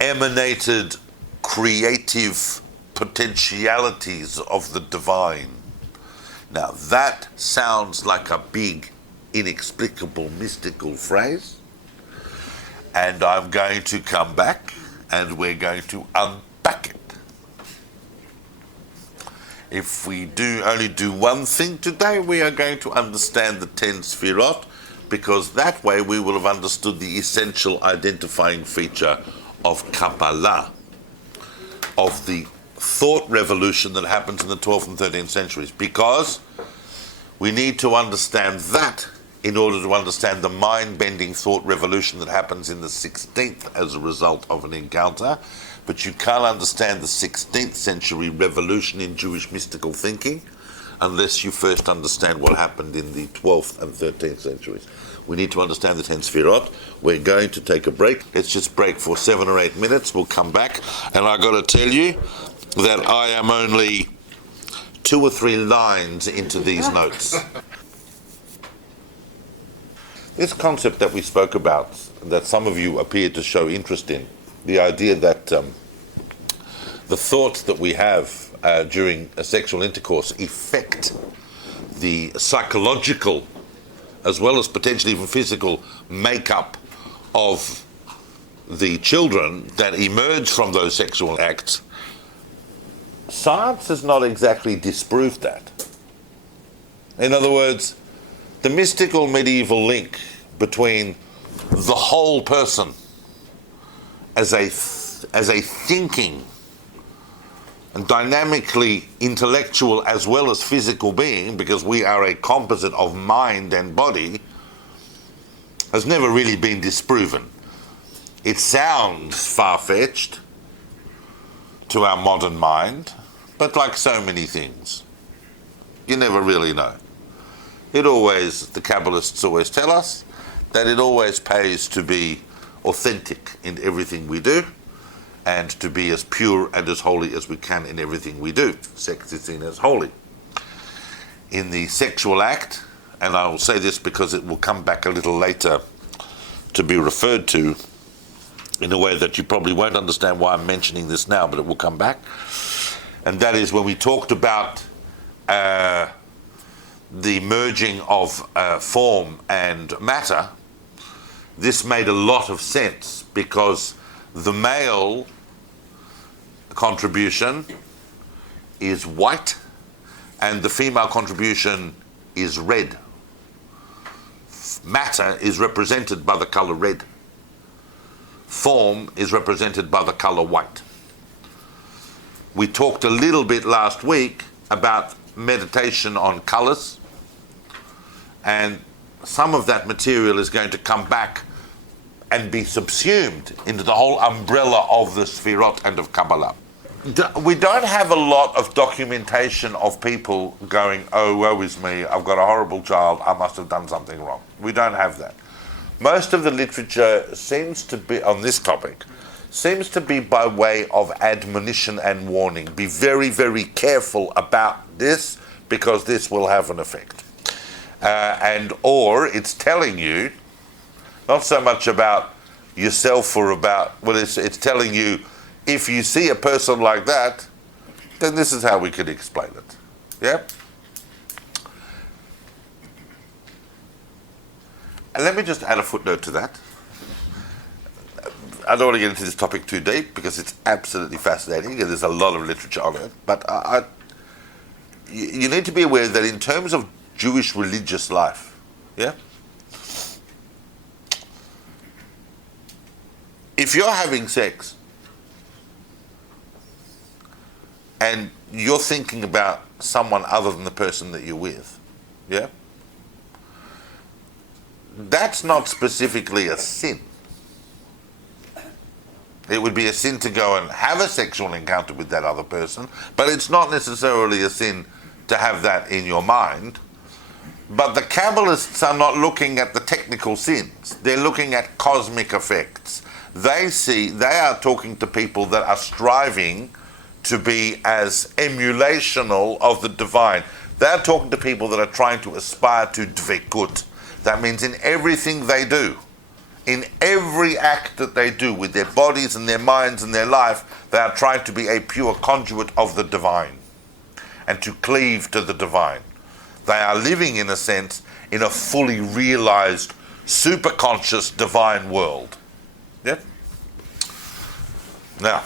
emanated creative potentialities of the divine. Now that sounds like a big, inexplicable, mystical phrase, and I'm going to come back and we're going to unpack it. If we only do one thing today, we are going to understand the 10 SEFIROT, because that way we will have understood the essential identifying feature of Kabbalah, of the thought revolution that happens in the 12th and 13th centuries, because we need to understand that in order to understand the mind-bending thought revolution that happens in the 16th as a result of an encounter. But you can't understand the 16th century revolution in Jewish mystical thinking unless you first understand what happened in the 12th and 13th centuries. We need to understand the 10 SEFIROT. We're going to take a break. Let's just break for 7 or 8 minutes. We'll come back. And I've got to tell you that I am only 2 or 3 lines into these notes. This concept that we spoke about, that some of you appeared to show interest in, the idea that the thoughts that we have during a sexual intercourse affect the psychological as well as potentially even physical makeup of the children that emerge from those sexual acts. Science has not exactly disproved that. In other words, the mystical medieval link between the whole person as a thinking and dynamically intellectual as well as physical being, because we are a composite of mind and body, has never really been disproven. It sounds far-fetched to our modern mind, but like so many things, you never really know. The Kabbalists always tell us that it always pays to be authentic in everything we do, and to be as pure and as holy as we can in everything we do. Sex is seen as holy. In the sexual act, and I will say this because it will come back a little later to be referred to in a way that you probably won't understand why I'm mentioning this now, but it will come back. And that is when we talked about the merging of form and matter. This made a lot of sense because the male contribution is white and the female contribution is red. Matter is represented by the color red. Form is represented by the color white. We talked a little bit last week about meditation on colors, and some of that material is going to come back and be subsumed into the whole umbrella of the SEFIROT and of Kabbalah. We don't have a lot of documentation of people going, oh, woe is me, I've got a horrible child, I must have done something wrong. We don't have that. Most of the literature seems to be, on this topic, seems to be by way of admonition and warning. Be very, very careful about this because this will have an effect. Or it's telling you, not so much about yourself or about, well, it's telling you, if you see a person like that, then this is how we could explain it. Yeah? And let me just add a footnote to that. I don't want to get into this topic too deep because it's absolutely fascinating and there's a lot of literature on it. But you need to be aware that in terms of Jewish religious life, yeah? If you're having sex and you're thinking about someone other than the person that you're with, yeah? That's not specifically a sin. It would be a sin to go and have a sexual encounter with that other person, but it's not necessarily a sin to have that in your mind. But the Kabbalists are not looking at the technical sins. They're looking at cosmic effects. They are talking to people that are striving to be as emulational of the divine. They're talking to people that are trying to aspire to devekut. That means in everything they do, in every act that they do with their bodies and their minds and their life, they are trying to be a pure conduit of the divine and to cleave to the divine. They are living, in a sense, in a fully realized, superconscious divine world. Yep. Now,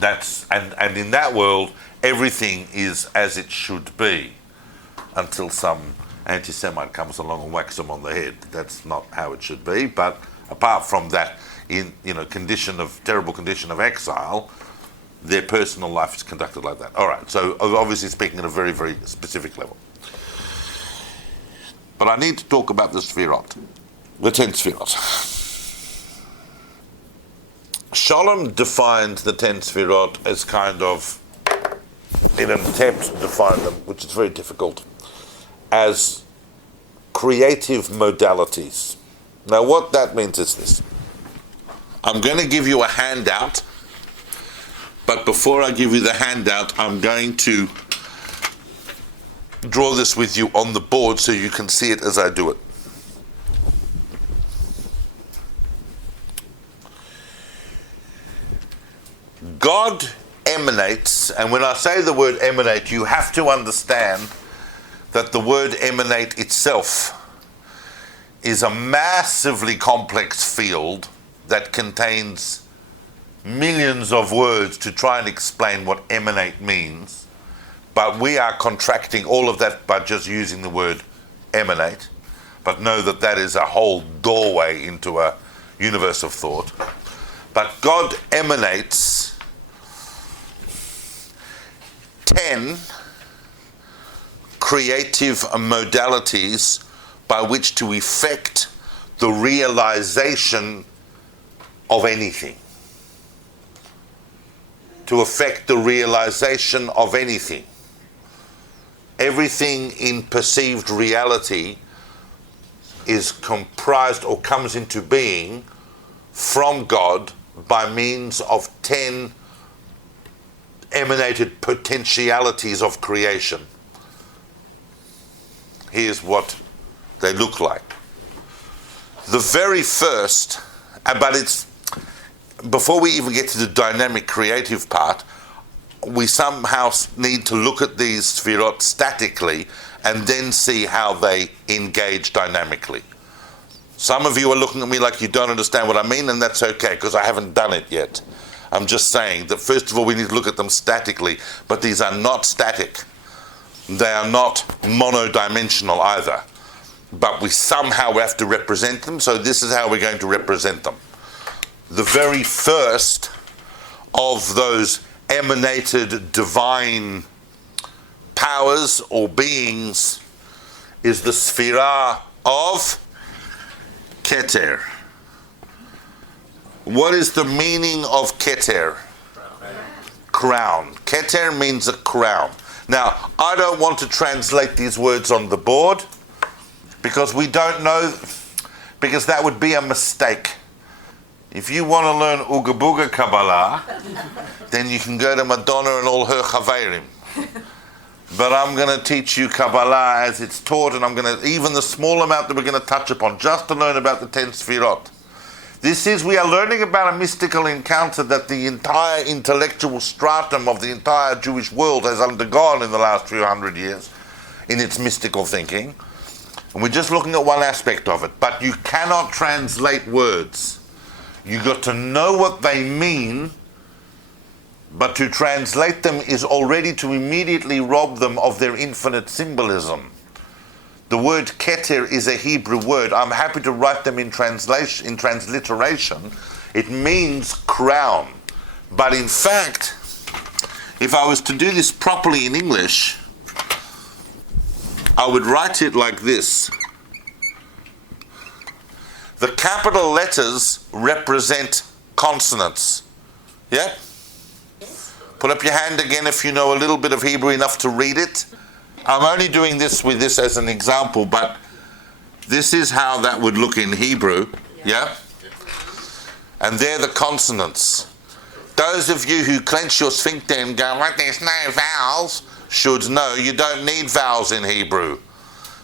and in that world, everything is as it should be, until some anti-Semite comes along and whacks them on the head. That's not how it should be. But apart from that, in terrible condition of exile, their personal life is conducted like that. All right. So obviously speaking at a very, very specific level. But I need to talk about the SEFIROT, the 10 SEFIROT. Shalom defined the 10 SEFIROT as kind of, in an attempt to define them, which is very difficult, as creative modalities. Now what that means is this. I'm going to give you a handout, but before I give you the handout, I'm going to draw this with you on the board so you can see it as I do it. God emanates, and when I say the word emanate, you have to understand that the word emanate itself is a massively complex field that contains millions of words to try and explain what emanate means. But we are contracting all of that by just using the word emanate. But know that that is a whole doorway into a universe of thought. But God emanates 10 creative modalities by which to effect the realization of anything, to affect the realization of anything. Everything in perceived reality is comprised or comes into being from God by means of 10 emanated potentialities of creation. Here's what they look like. The very first, but it's, before we even get to the dynamic creative part, we somehow need to look at these SEFIROT statically and then see how they engage dynamically. Some of you are looking at me like you don't understand what I mean, and that's okay, because I haven't done it yet. I'm just saying that first of all we need to look at them statically, but these are not static. They are not monodimensional either. But we somehow have to represent them, so this is how we're going to represent them. The very first of those emanated divine powers or beings is the Sefirah of Keter. What is the meaning of Keter? Crown. Keter means a crown. Now, I don't want to translate these words on the board because we don't know, because that would be a mistake. If you want to learn Ooga Booga Kabbalah, then you can go to Madonna and all her Chaverim. But I'm going to teach you Kabbalah as it's taught, and I'm going to, even the small amount that we're going to touch upon, just to learn about the 10 Sefirot. We are learning about a mystical encounter that the entire intellectual stratum of the entire Jewish world has undergone in the last few hundred years in its mystical thinking. And we're just looking at one aspect of it. But you cannot translate words. You got to know what they mean, but to translate them is already to immediately rob them of their infinite symbolism. The word Keter is a Hebrew word. I'm happy to write them in transliteration. It means crown. But in fact, if I was to do this properly in English, I would write it like this. The capital letters represent consonants. Yeah? Put up your hand again if you know a little bit of Hebrew enough to read it. I'm only doing this with this as an example, but this is how that would look in Hebrew. Yeah? And they're the consonants. Those of you who clench your sphincter and go, well, there's no vowels, should know you don't need vowels in Hebrew.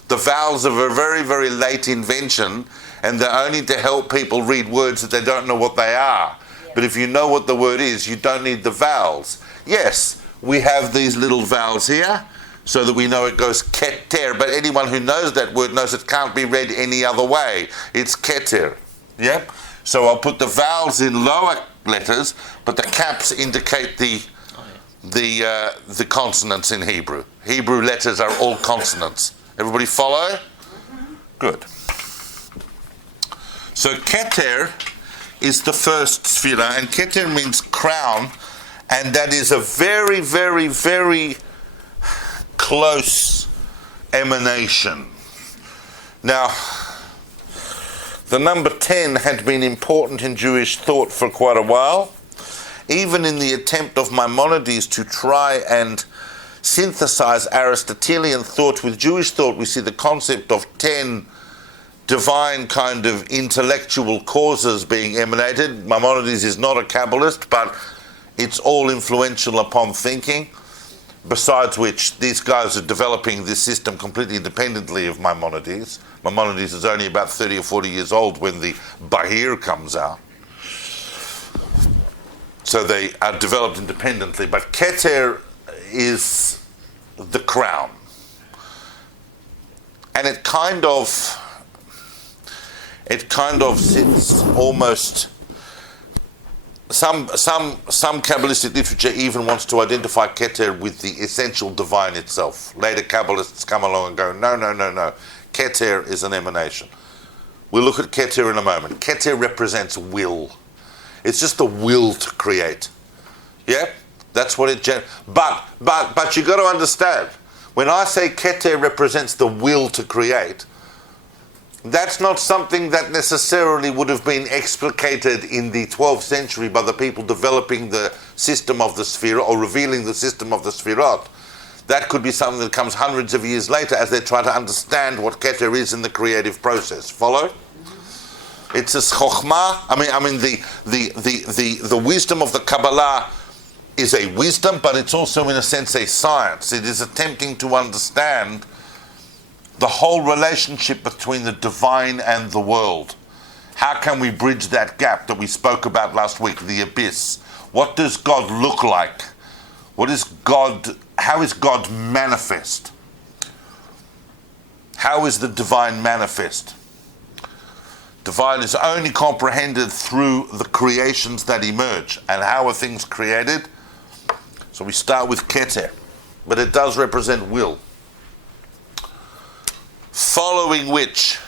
The vowels are a very, very late invention, and they're only to help people read words that they don't know what they are. But if you know what the word is, you don't need the vowels. Yes, we have these little vowels here, so that we know it goes Keter, but anyone who knows that word knows it can't be read any other way. It's Keter. Yep. So I'll put the vowels in lower letters, but the caps indicate the consonants in Hebrew. Hebrew letters are all consonants. Everybody follow? Good. So Keter is the first Sefirah, and Keter means crown, and that is a very, very, very close emanation. Now, the number 10 had been important in Jewish thought for quite a while. Even in the attempt of Maimonides to try and synthesize Aristotelian thought with Jewish thought, we see the concept of 10 divine kind of intellectual causes being emanated. Maimonides is not a Kabbalist, but it's all influential upon thinking. Besides which, these guys are developing this system completely independently of Maimonides. Maimonides is only about 30 or 40 years old when the Bahir comes out. So they are developed independently. But Keter is the crown. And it kind of sits almost... Some Kabbalistic literature even wants to identify Keter with the essential divine itself. Later Kabbalists come along and go, no. Keter is an emanation. We'll look at Keter in a moment. Keter represents will. It's just the will to create. Yeah? That's what it... But you got to understand, when I say Keter represents the will to create, That's not something that necessarily would have been explicated in the 12th century by the people developing the system of the Sefirot or revealing the system of the Sefirot. That could be something that comes hundreds of years later as they try to understand what Keter is in the creative process. Follow? It's a Hokhmah. The wisdom of the Kabbalah is a wisdom, but it's also in a sense a science. It is attempting to understand the whole relationship between the divine and the world. How can we bridge that gap that we spoke about last week, the abyss? What does God look like? How is God manifest? How is the divine manifest? Divine is only comprehended through the creations that emerge. And how are things created? So we start with Keter, but it does represent will. Following which,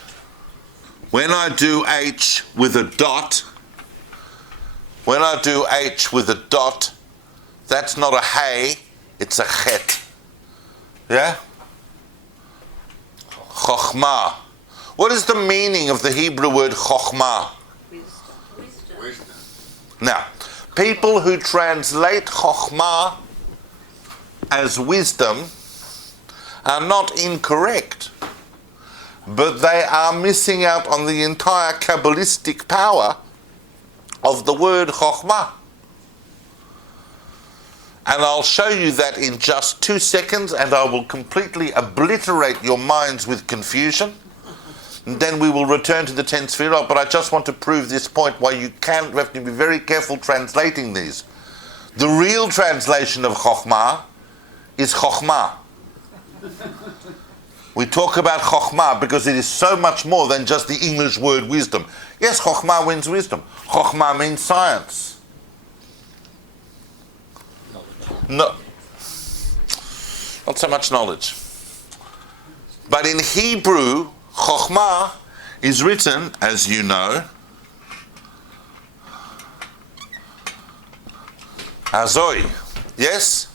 when I do H with a dot, that's not a hey, it's a chet. Yeah? Hokhmah. What is the meaning of the Hebrew word Hokhmah? Wisdom. Now, people who translate Hokhmah as wisdom are not incorrect, but they are missing out on the entire Kabbalistic power of the word Hokhmah. And I'll show you that in just 2 seconds, and I will completely obliterate your minds with confusion. And then we will return to the 10 Sefirot, but I just want to prove this point why you have to be very careful translating these. The real translation of Hokhmah is Hokhmah. We talk about Hokhmah because it is so much more than just the English word wisdom. Yes, Hokhmah means wisdom. Hokhmah means science. No, not so much knowledge. But in Hebrew, Hokhmah is written, as you know, Azoi. Yes?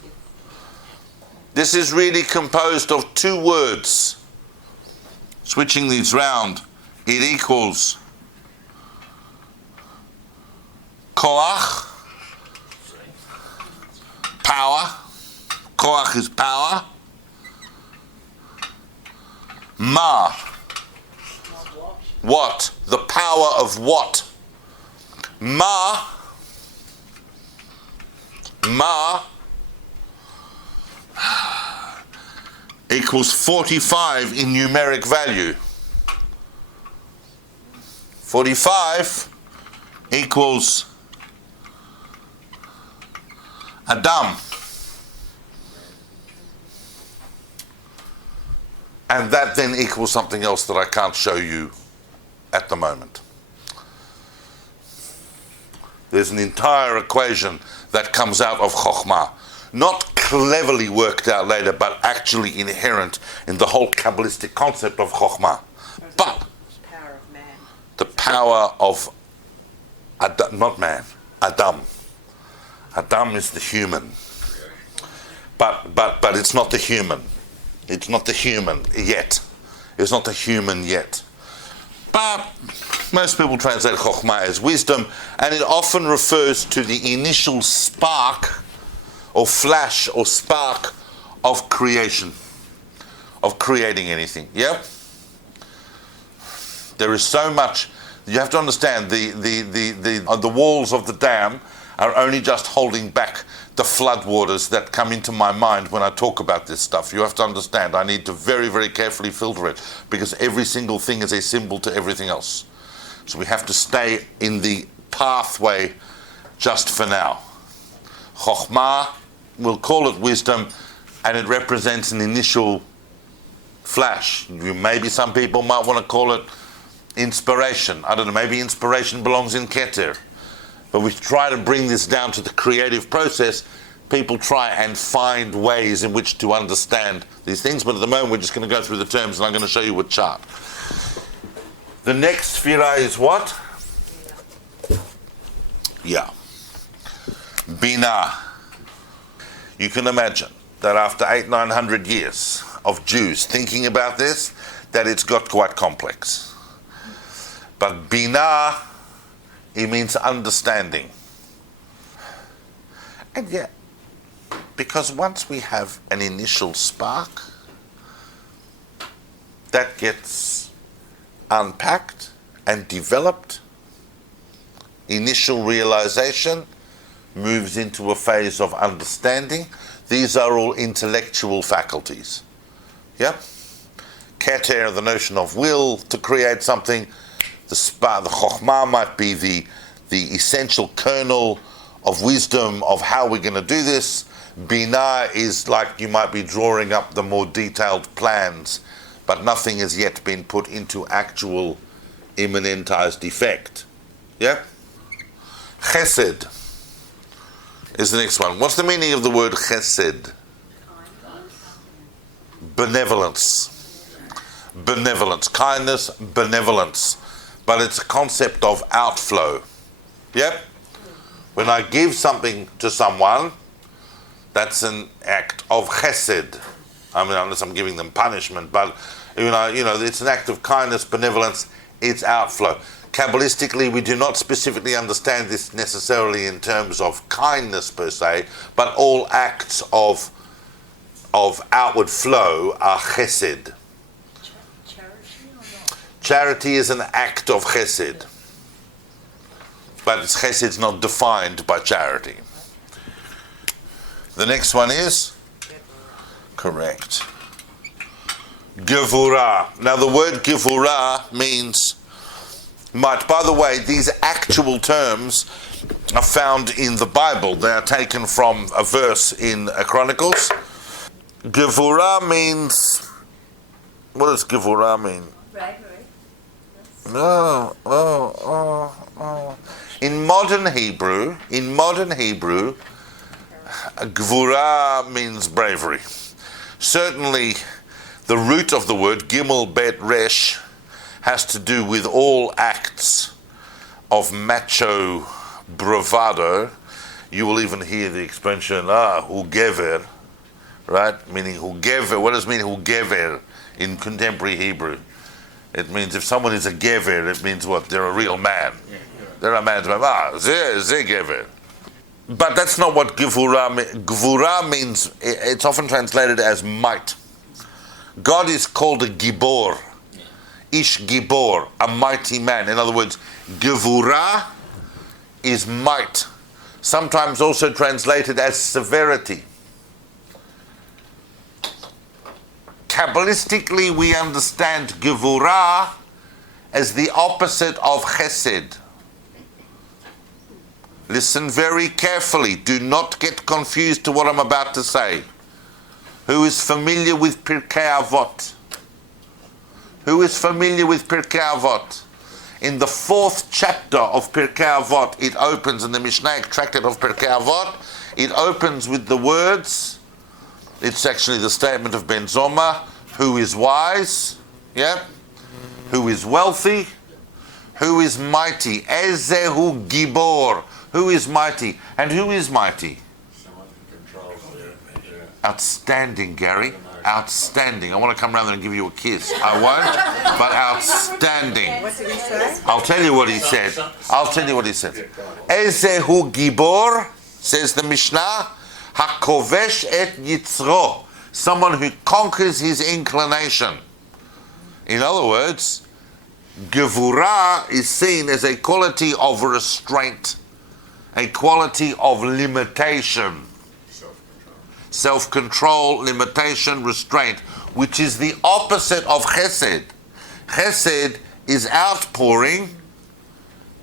This is really composed of 2 words. Switching these round, it equals koach, power. Koach is power. Ma. What? The power of what? Ma equals 45 in numeric value. 45 equals Adam. And that then equals something else that I can't show you at the moment. There's an entire equation that comes out of Hokhmah. Not cleverly worked out later, but actually inherent in the whole Kabbalistic concept of Hokhmah. But Power of man. the power of Adam, not man, Adam. Adam is the human. But it's not the human. It's not the human yet. It's not the human yet. But most people translate Hokhmah as wisdom, and it often refers to the initial spark or flash or spark of creation, of creating anything. Yeah? There is so much. You have to understand the walls of the dam are only just holding back the floodwaters that come into my mind when I talk about this stuff. You have to understand, I need to very, very carefully filter it because every single thing is a symbol to everything else. So we have to stay in the pathway just for now. Hokhmah, we'll call it wisdom, and it represents an initial flash. Maybe some people might want to call it inspiration. I don't know, maybe inspiration belongs in Keter. But we try to bring this down to the creative process. People try and find ways in which to understand these things. But at the moment, we're just going to go through the terms, and I'm going to show you a chart. The next Sefirah is what? Yeah. Binah. You can imagine that after 800-900 years of Jews thinking about this, that it's got quite complex. But Binah, it means understanding. And yet, because once we have an initial spark, that gets unpacked and developed, initial realization moves into a phase of understanding. These are all intellectual faculties. Yep. Keter, the notion of will to create something. The Hokhmah might be the essential kernel of wisdom of how we're going to do this. Binah is like you might be drawing up the more detailed plans, but nothing has yet been put into actual immanentized effect. Yeah? Chesed is the next one. What's the meaning of the word chesed? Benevolence. Benevolence. Kindness, benevolence. But it's a concept of outflow. Yep? When I give something to someone, that's an act of chesed. I mean, unless I'm giving them punishment, but you know, it's an act of kindness, benevolence, it's outflow. Kabbalistically, we do not specifically understand this necessarily in terms of kindness per se, but all acts of outward flow are chesed. Charity is an act of chesed, but chesed is not defined by charity. The next one is? Correct. Gevurah. Now the word Gevurah means might. By the way, these actual terms are found in the Bible. They are taken from a verse in Chronicles. Gevurah means, what does Gevurah mean? Bravery. In modern Hebrew, Gevurah means bravery. Certainly, the root of the word, Gimel Bet Resh, has to do with all acts of macho bravado. You will even hear the expression, hu gever, right? Meaning hu gever. What does it mean, hu gever, in contemporary Hebrew? It means if someone is a gever, it means what? They're a real man. They're a man's man. Ze gever. But that's not what Gevurah means. Gevurah means, it's often translated as might. God is called a Gibor. Ish Gibor, a mighty man. In other words, Gevurah is might. Sometimes also translated as severity. Kabbalistically, we understand Gevurah as the opposite of Chesed. Listen very carefully. Do not get confused to what I'm about to say. Who is familiar with Pirkei Avot? Who is familiar with Pirkei Avot? In the 4th chapter of Pirkei Avot, it opens, in the Mishnah tractate of Pirkei Avot, it opens with the words, it's actually the statement of Ben Zoma, who is wise, yeah? Who is wealthy, who is mighty. Ezehu Gibor. Who is mighty? And who is mighty? Someone who controls their Outstanding, Gary. Outstanding. I want to come around there and give you a kiss. I won't, but outstanding. What did he say? I'll tell you what he said. Ezehu Gibor, says the Mishnah, hakovesh et yitzro. Someone who conquers his inclination. In other words, Gevurah is seen as a quality of restraint, a quality of limitation. Self-control, limitation, restraint, which is the opposite of chesed. Chesed is outpouring.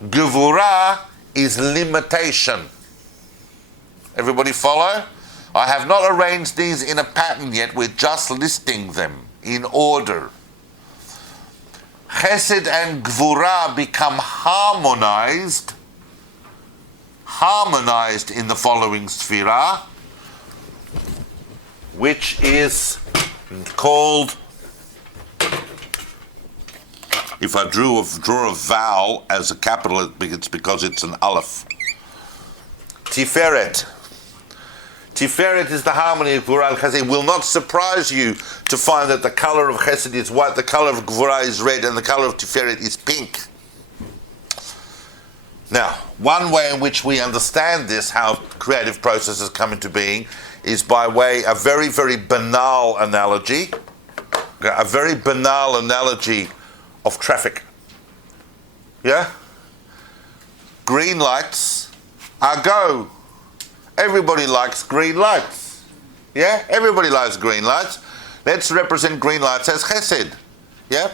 Gevurah is limitation. Everybody follow? I have not arranged these in a pattern yet. We're just listing them in order. Chesed and Gevurah become harmonized in the following Sefirah, which is called, if I draw a vowel as a capital, it's because it's an aleph. Tiferet. Tiferet is the harmony of Gevurah and Chesed. It will not surprise you to find that the color of Chesed is white, the color of Gevurah is red, and the color of Tiferet is pink. Now, one way in which we understand this, how creative processes come into being, is by way a very, very banal analogy. A very banal analogy of traffic. Yeah? Green lights are go. Everybody likes green lights. Yeah? Everybody likes green lights. Let's represent green lights as chesed. Yeah?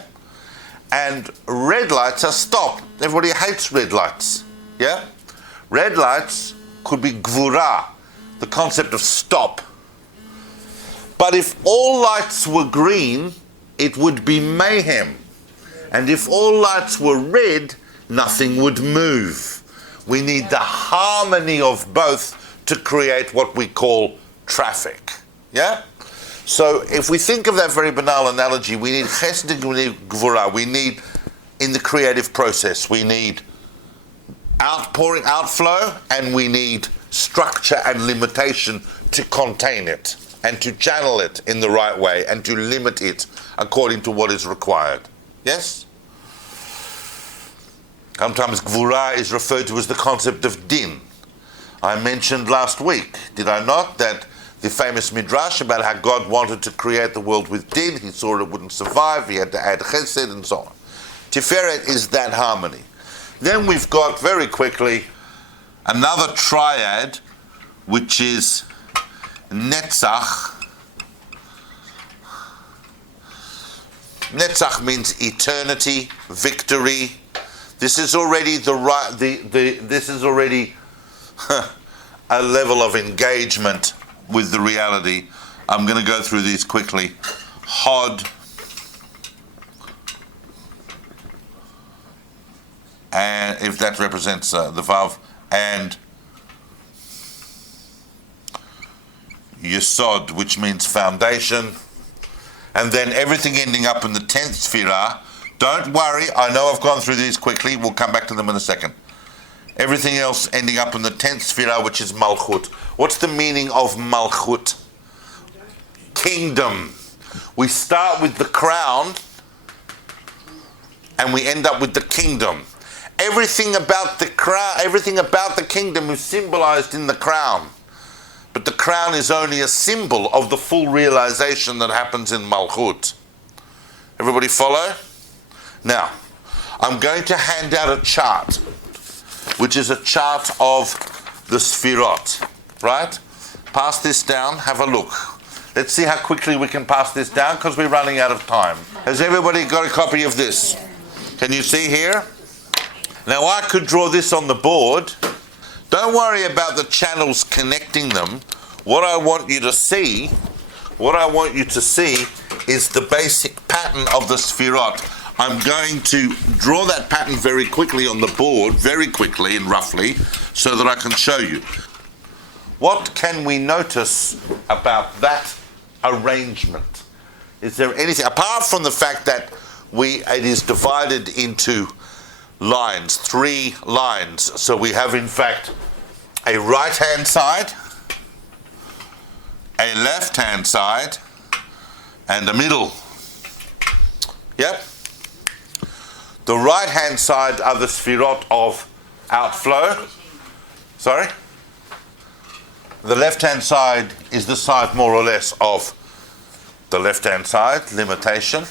And red lights are stop. Everybody hates red lights. Yeah? Red lights could be gvura, the concept of stop. But if all lights were green, it would be mayhem. And if all lights were red, nothing would move. We need the harmony of both to create what we call traffic. Yeah? So if we think of that very banal analogy, we need chesed and we need gvura. We need, in the creative process, we need outpouring, outflow, and we need structure and limitation to contain it and to channel it in the right way and to limit it according to what is required. Yes? Sometimes gvura is referred to as the concept of din. I mentioned last week, did I not, that the famous midrash about how God wanted to create the world with din, he saw it wouldn't survive, he had to add chesed and so on. Tiferet is that harmony. Then we've got, very quickly, another triad, which is Netzach. Netzach means eternity, victory. This is already this is already a level of engagement with the reality. I'm going to go through these quickly. Hod, and if that represents the Vav, and Yesod, which means foundation, and then everything ending up in the 10th Sefirah. Don't worry, I know I've gone through these quickly, we'll come back to them in a second. Everything else ending up in the 10th Sefirah, which is Malchut. What's the meaning of Malchut? Kingdom. We start with the crown, and we end up with the kingdom. Everything about the crown, everything about the kingdom is symbolized in the crown. But the crown is only a symbol of the full realization that happens in Malchut. Everybody follow? Now, I'm going to hand out a chart, which is a chart of the Sefirot, right? Pass this down, have a look. Let's see how quickly we can pass this down, because we're running out of time. Has everybody got a copy of this? Can you see here? Now, I could draw this on the board. Don't worry about the channels connecting them. What I want you to see is the basic pattern of the Sefirot. I'm going to draw that pattern very quickly on the board, very quickly and roughly, so that I can show you. What can we notice about that arrangement? Is there anything, apart from the fact that it is divided into lines, 3 lines. So we have, in fact, a right-hand side, a left-hand side, and a middle. Yep. The right-hand side are the Sefirot of outflow. Sorry? The left-hand side is the side, more or less, of the left-hand side, limitation.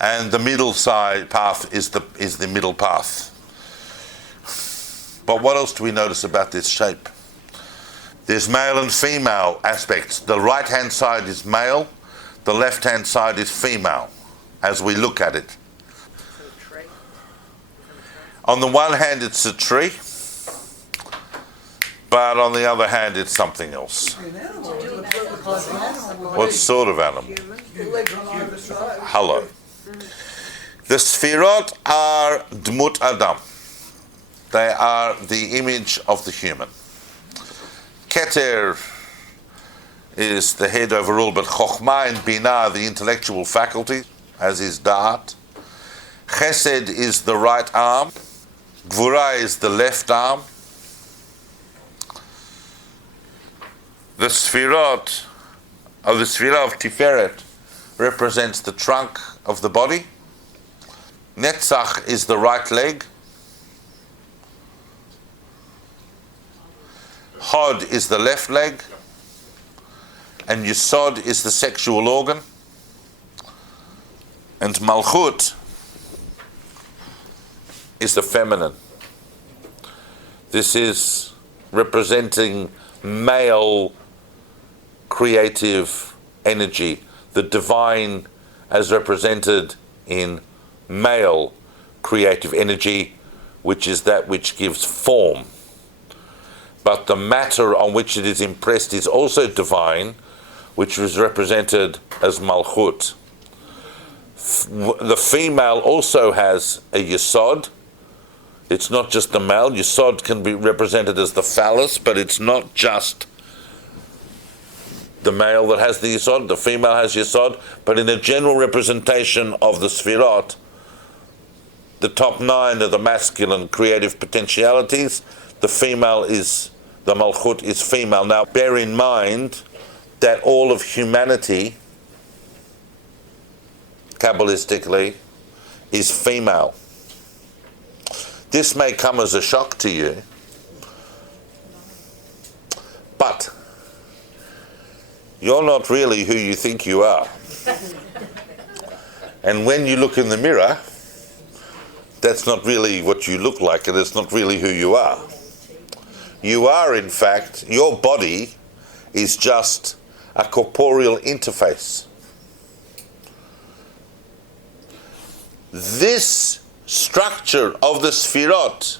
And the middle side path is the middle path. But what else do we notice about this shape? There's male and female aspects. The right-hand side is male, the left-hand side is female, as we look at it. On the one hand, it's a tree, but on the other hand, it's something else. What sort of animal? Hello. The Sefirot are Dmut Adam. They are the image of the human. Keter is the head overall, but Hokhmah and Binah are the intellectual faculty, as is Da'at. Chesed is the right arm. Gvura is the left arm. The Sefirot of Tiferet represents the trunk of the body. Netzach is the right leg. Hod is the left leg, and Yesod is the sexual organ, and Malchut is the feminine. This is representing male creative energy, the divine as represented in male creative energy, which is that which gives form. But the matter on which it is impressed is also divine, which is represented as Malchut. The female also has a Yesod. It's not just the male. Yesod can be represented as the phallus, but it's not just the male that has the Yesod. The female has Yesod. But in a general representation of the Sefirot, the top 9 are the masculine creative potentialities. The Malchut is female. Now bear in mind that all of humanity, Kabbalistically, is female. This may come as a shock to you, but you're not really who you think you are. And when you look in the mirror, that's not really what you look like, and it's not really who you are. You are, in fact, your body is just a corporeal interface. This structure of the Sefirot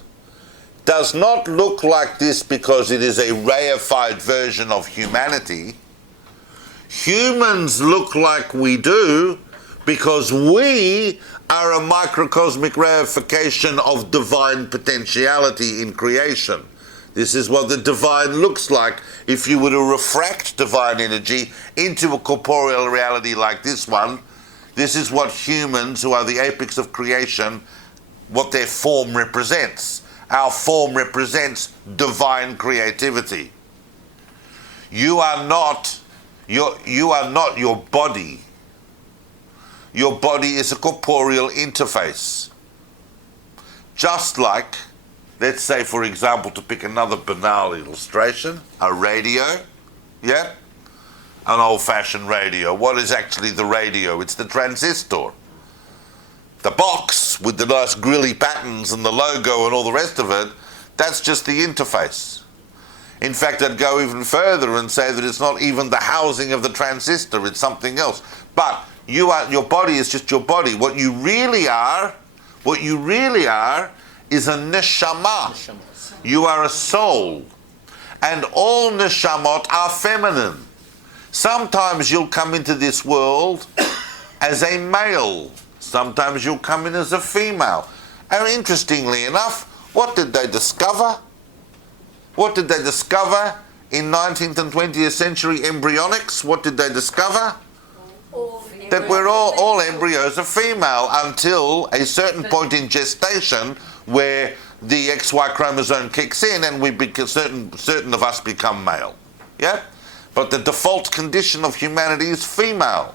does not look like this because it is a reified version of humanity. Humans look like we do because we are a microcosmic reification of divine potentiality in creation. This is what the divine looks like if you were to refract divine energy into a corporeal reality like this one. This is what humans, who are the apex of creation, what their form represents. Our form represents divine creativity. You are not your body. Your body is a corporeal interface. Just like, let's say, for example, to pick another banal illustration, a radio, yeah? An old-fashioned radio. What is actually the radio? It's the transistor. The box with the nice grilly patterns and the logo and all the rest of it, that's just the interface. In fact, I'd go even further and say that it's not even the housing of the transistor, it's something else. But your body is just your body. What you really are is a neshama. You are a soul. And all neshamot are feminine. Sometimes you'll come into this world as a male. Sometimes you'll come in as a female. And interestingly enough, what did they discover? What did they discover in 19th and 20th century embryonics? What did they discover? That we're all embryos are female until a certain point in gestation where the XY chromosome kicks in and certain of us become male. Yeah? But the default condition of humanity is female.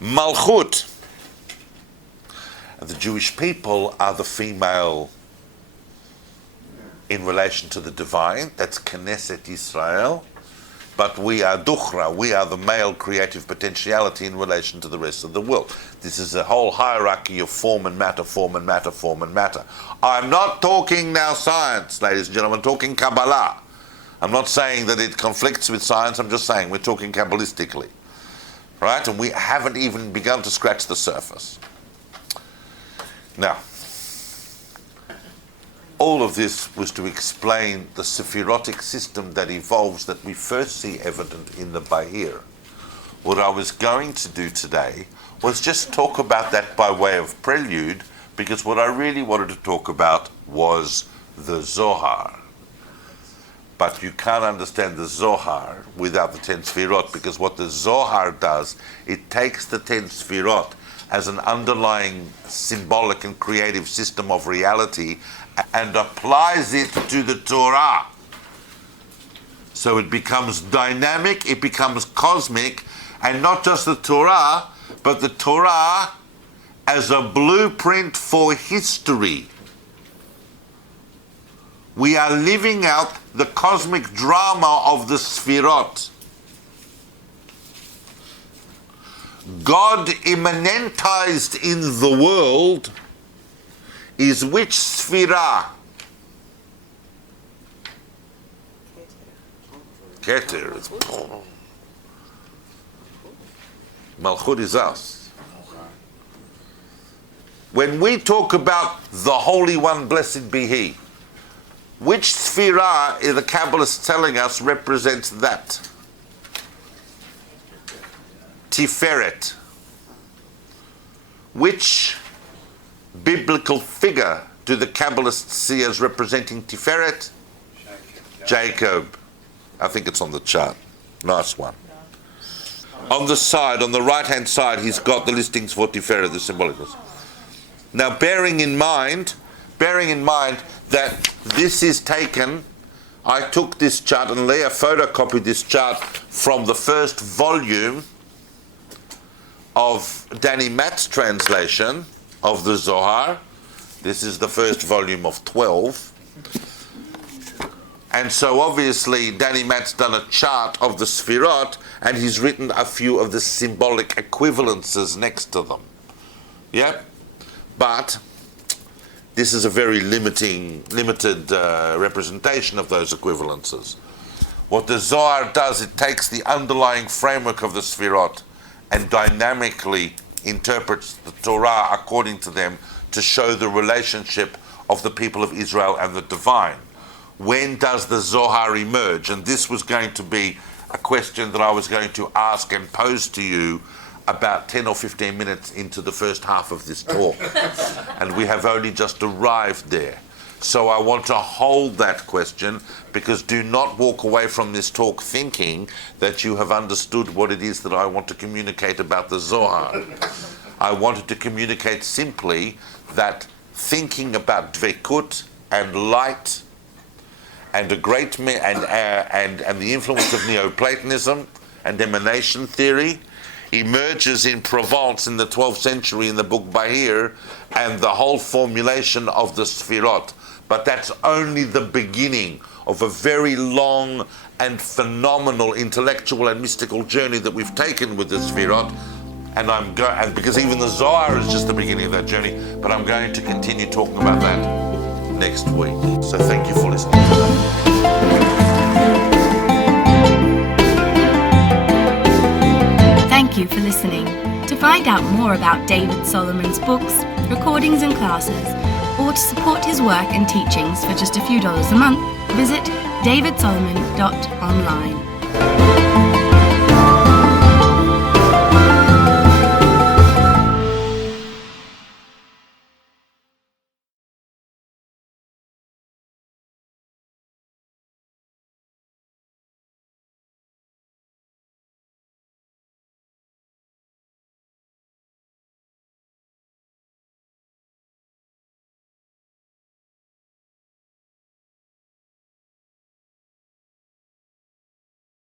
Malchut. The Jewish people are the female in relation to the divine. That's Knesset Israel. But we are Duchra, we are the male creative potentiality in relation to the rest of the world. This is a whole hierarchy of form and matter, form and matter, form and matter. I'm not talking now science, ladies and gentlemen, I'm talking Kabbalah. I'm not saying that it conflicts with science, I'm just saying we're talking Kabbalistically. Right? And we haven't even begun to scratch the surface. Now, all of this was to explain the Sephirotic system that evolves that we first see evident in the Bahir. What I was going to do today was just talk about that by way of prelude, because what I really wanted to talk about was the Zohar. But you can't understand the Zohar without the 10 Sefirot, because what the Zohar does, it takes the 10 Sefirot as an underlying symbolic and creative system of reality and applies it to the Torah. So it becomes dynamic, it becomes cosmic, and not just the Torah, but the Torah as a blueprint for history. We are living out the cosmic drama of the Sefirot. God immanentized in the world is which Sefirah? Keter. Malchut is us. When we talk about the Holy One, blessed be He, which Sefirah is the Kabbalist telling us represents that? Tiferet. Which biblical figure do the Kabbalists see as representing Tiferet? Jacob. I think it's on the chart. Nice one. On the side, on the right-hand side, he's got the listings for Tiferet, the symbolicals. Now, bearing in mind that this is taken, I took this chart and Leah photocopied this chart from the first volume of Danny Matt's translation of the Zohar. This is the first volume of 12. And so obviously Danny Matt's done a chart of the Sefirot and he's written a few of the symbolic equivalences next to them. Yeah? But this is a very limited representation of those equivalences. What the Zohar does, it takes the underlying framework of the Sefirot and dynamically interprets the Torah according to them to show the relationship of the people of Israel and the divine. When does the Zohar emerge? And this was going to be a question that I was going to ask and pose to you about 10 or 15 minutes into the first half of this talk. And we have only just arrived there. So I want to hold that question, because do not walk away from this talk thinking that you have understood what it is that I want to communicate about the Zohar. I wanted to communicate simply that thinking about devekut and light and the the influence of Neoplatonism and emanation theory emerges in Provence in the 12th century in the book Bahir and the whole formulation of the Sefirot. But that's only the beginning of a very long and phenomenal intellectual and mystical journey that we've taken with the Sefirot. And because even the Zohar is just the beginning of that journey, but I'm going to continue talking about that next week. So thank you for listening today. Thank you for listening. To find out more about David Solomon's books, recordings and classes, or to support his work and teachings for just a few dollars a month, visit davidsolomon.online.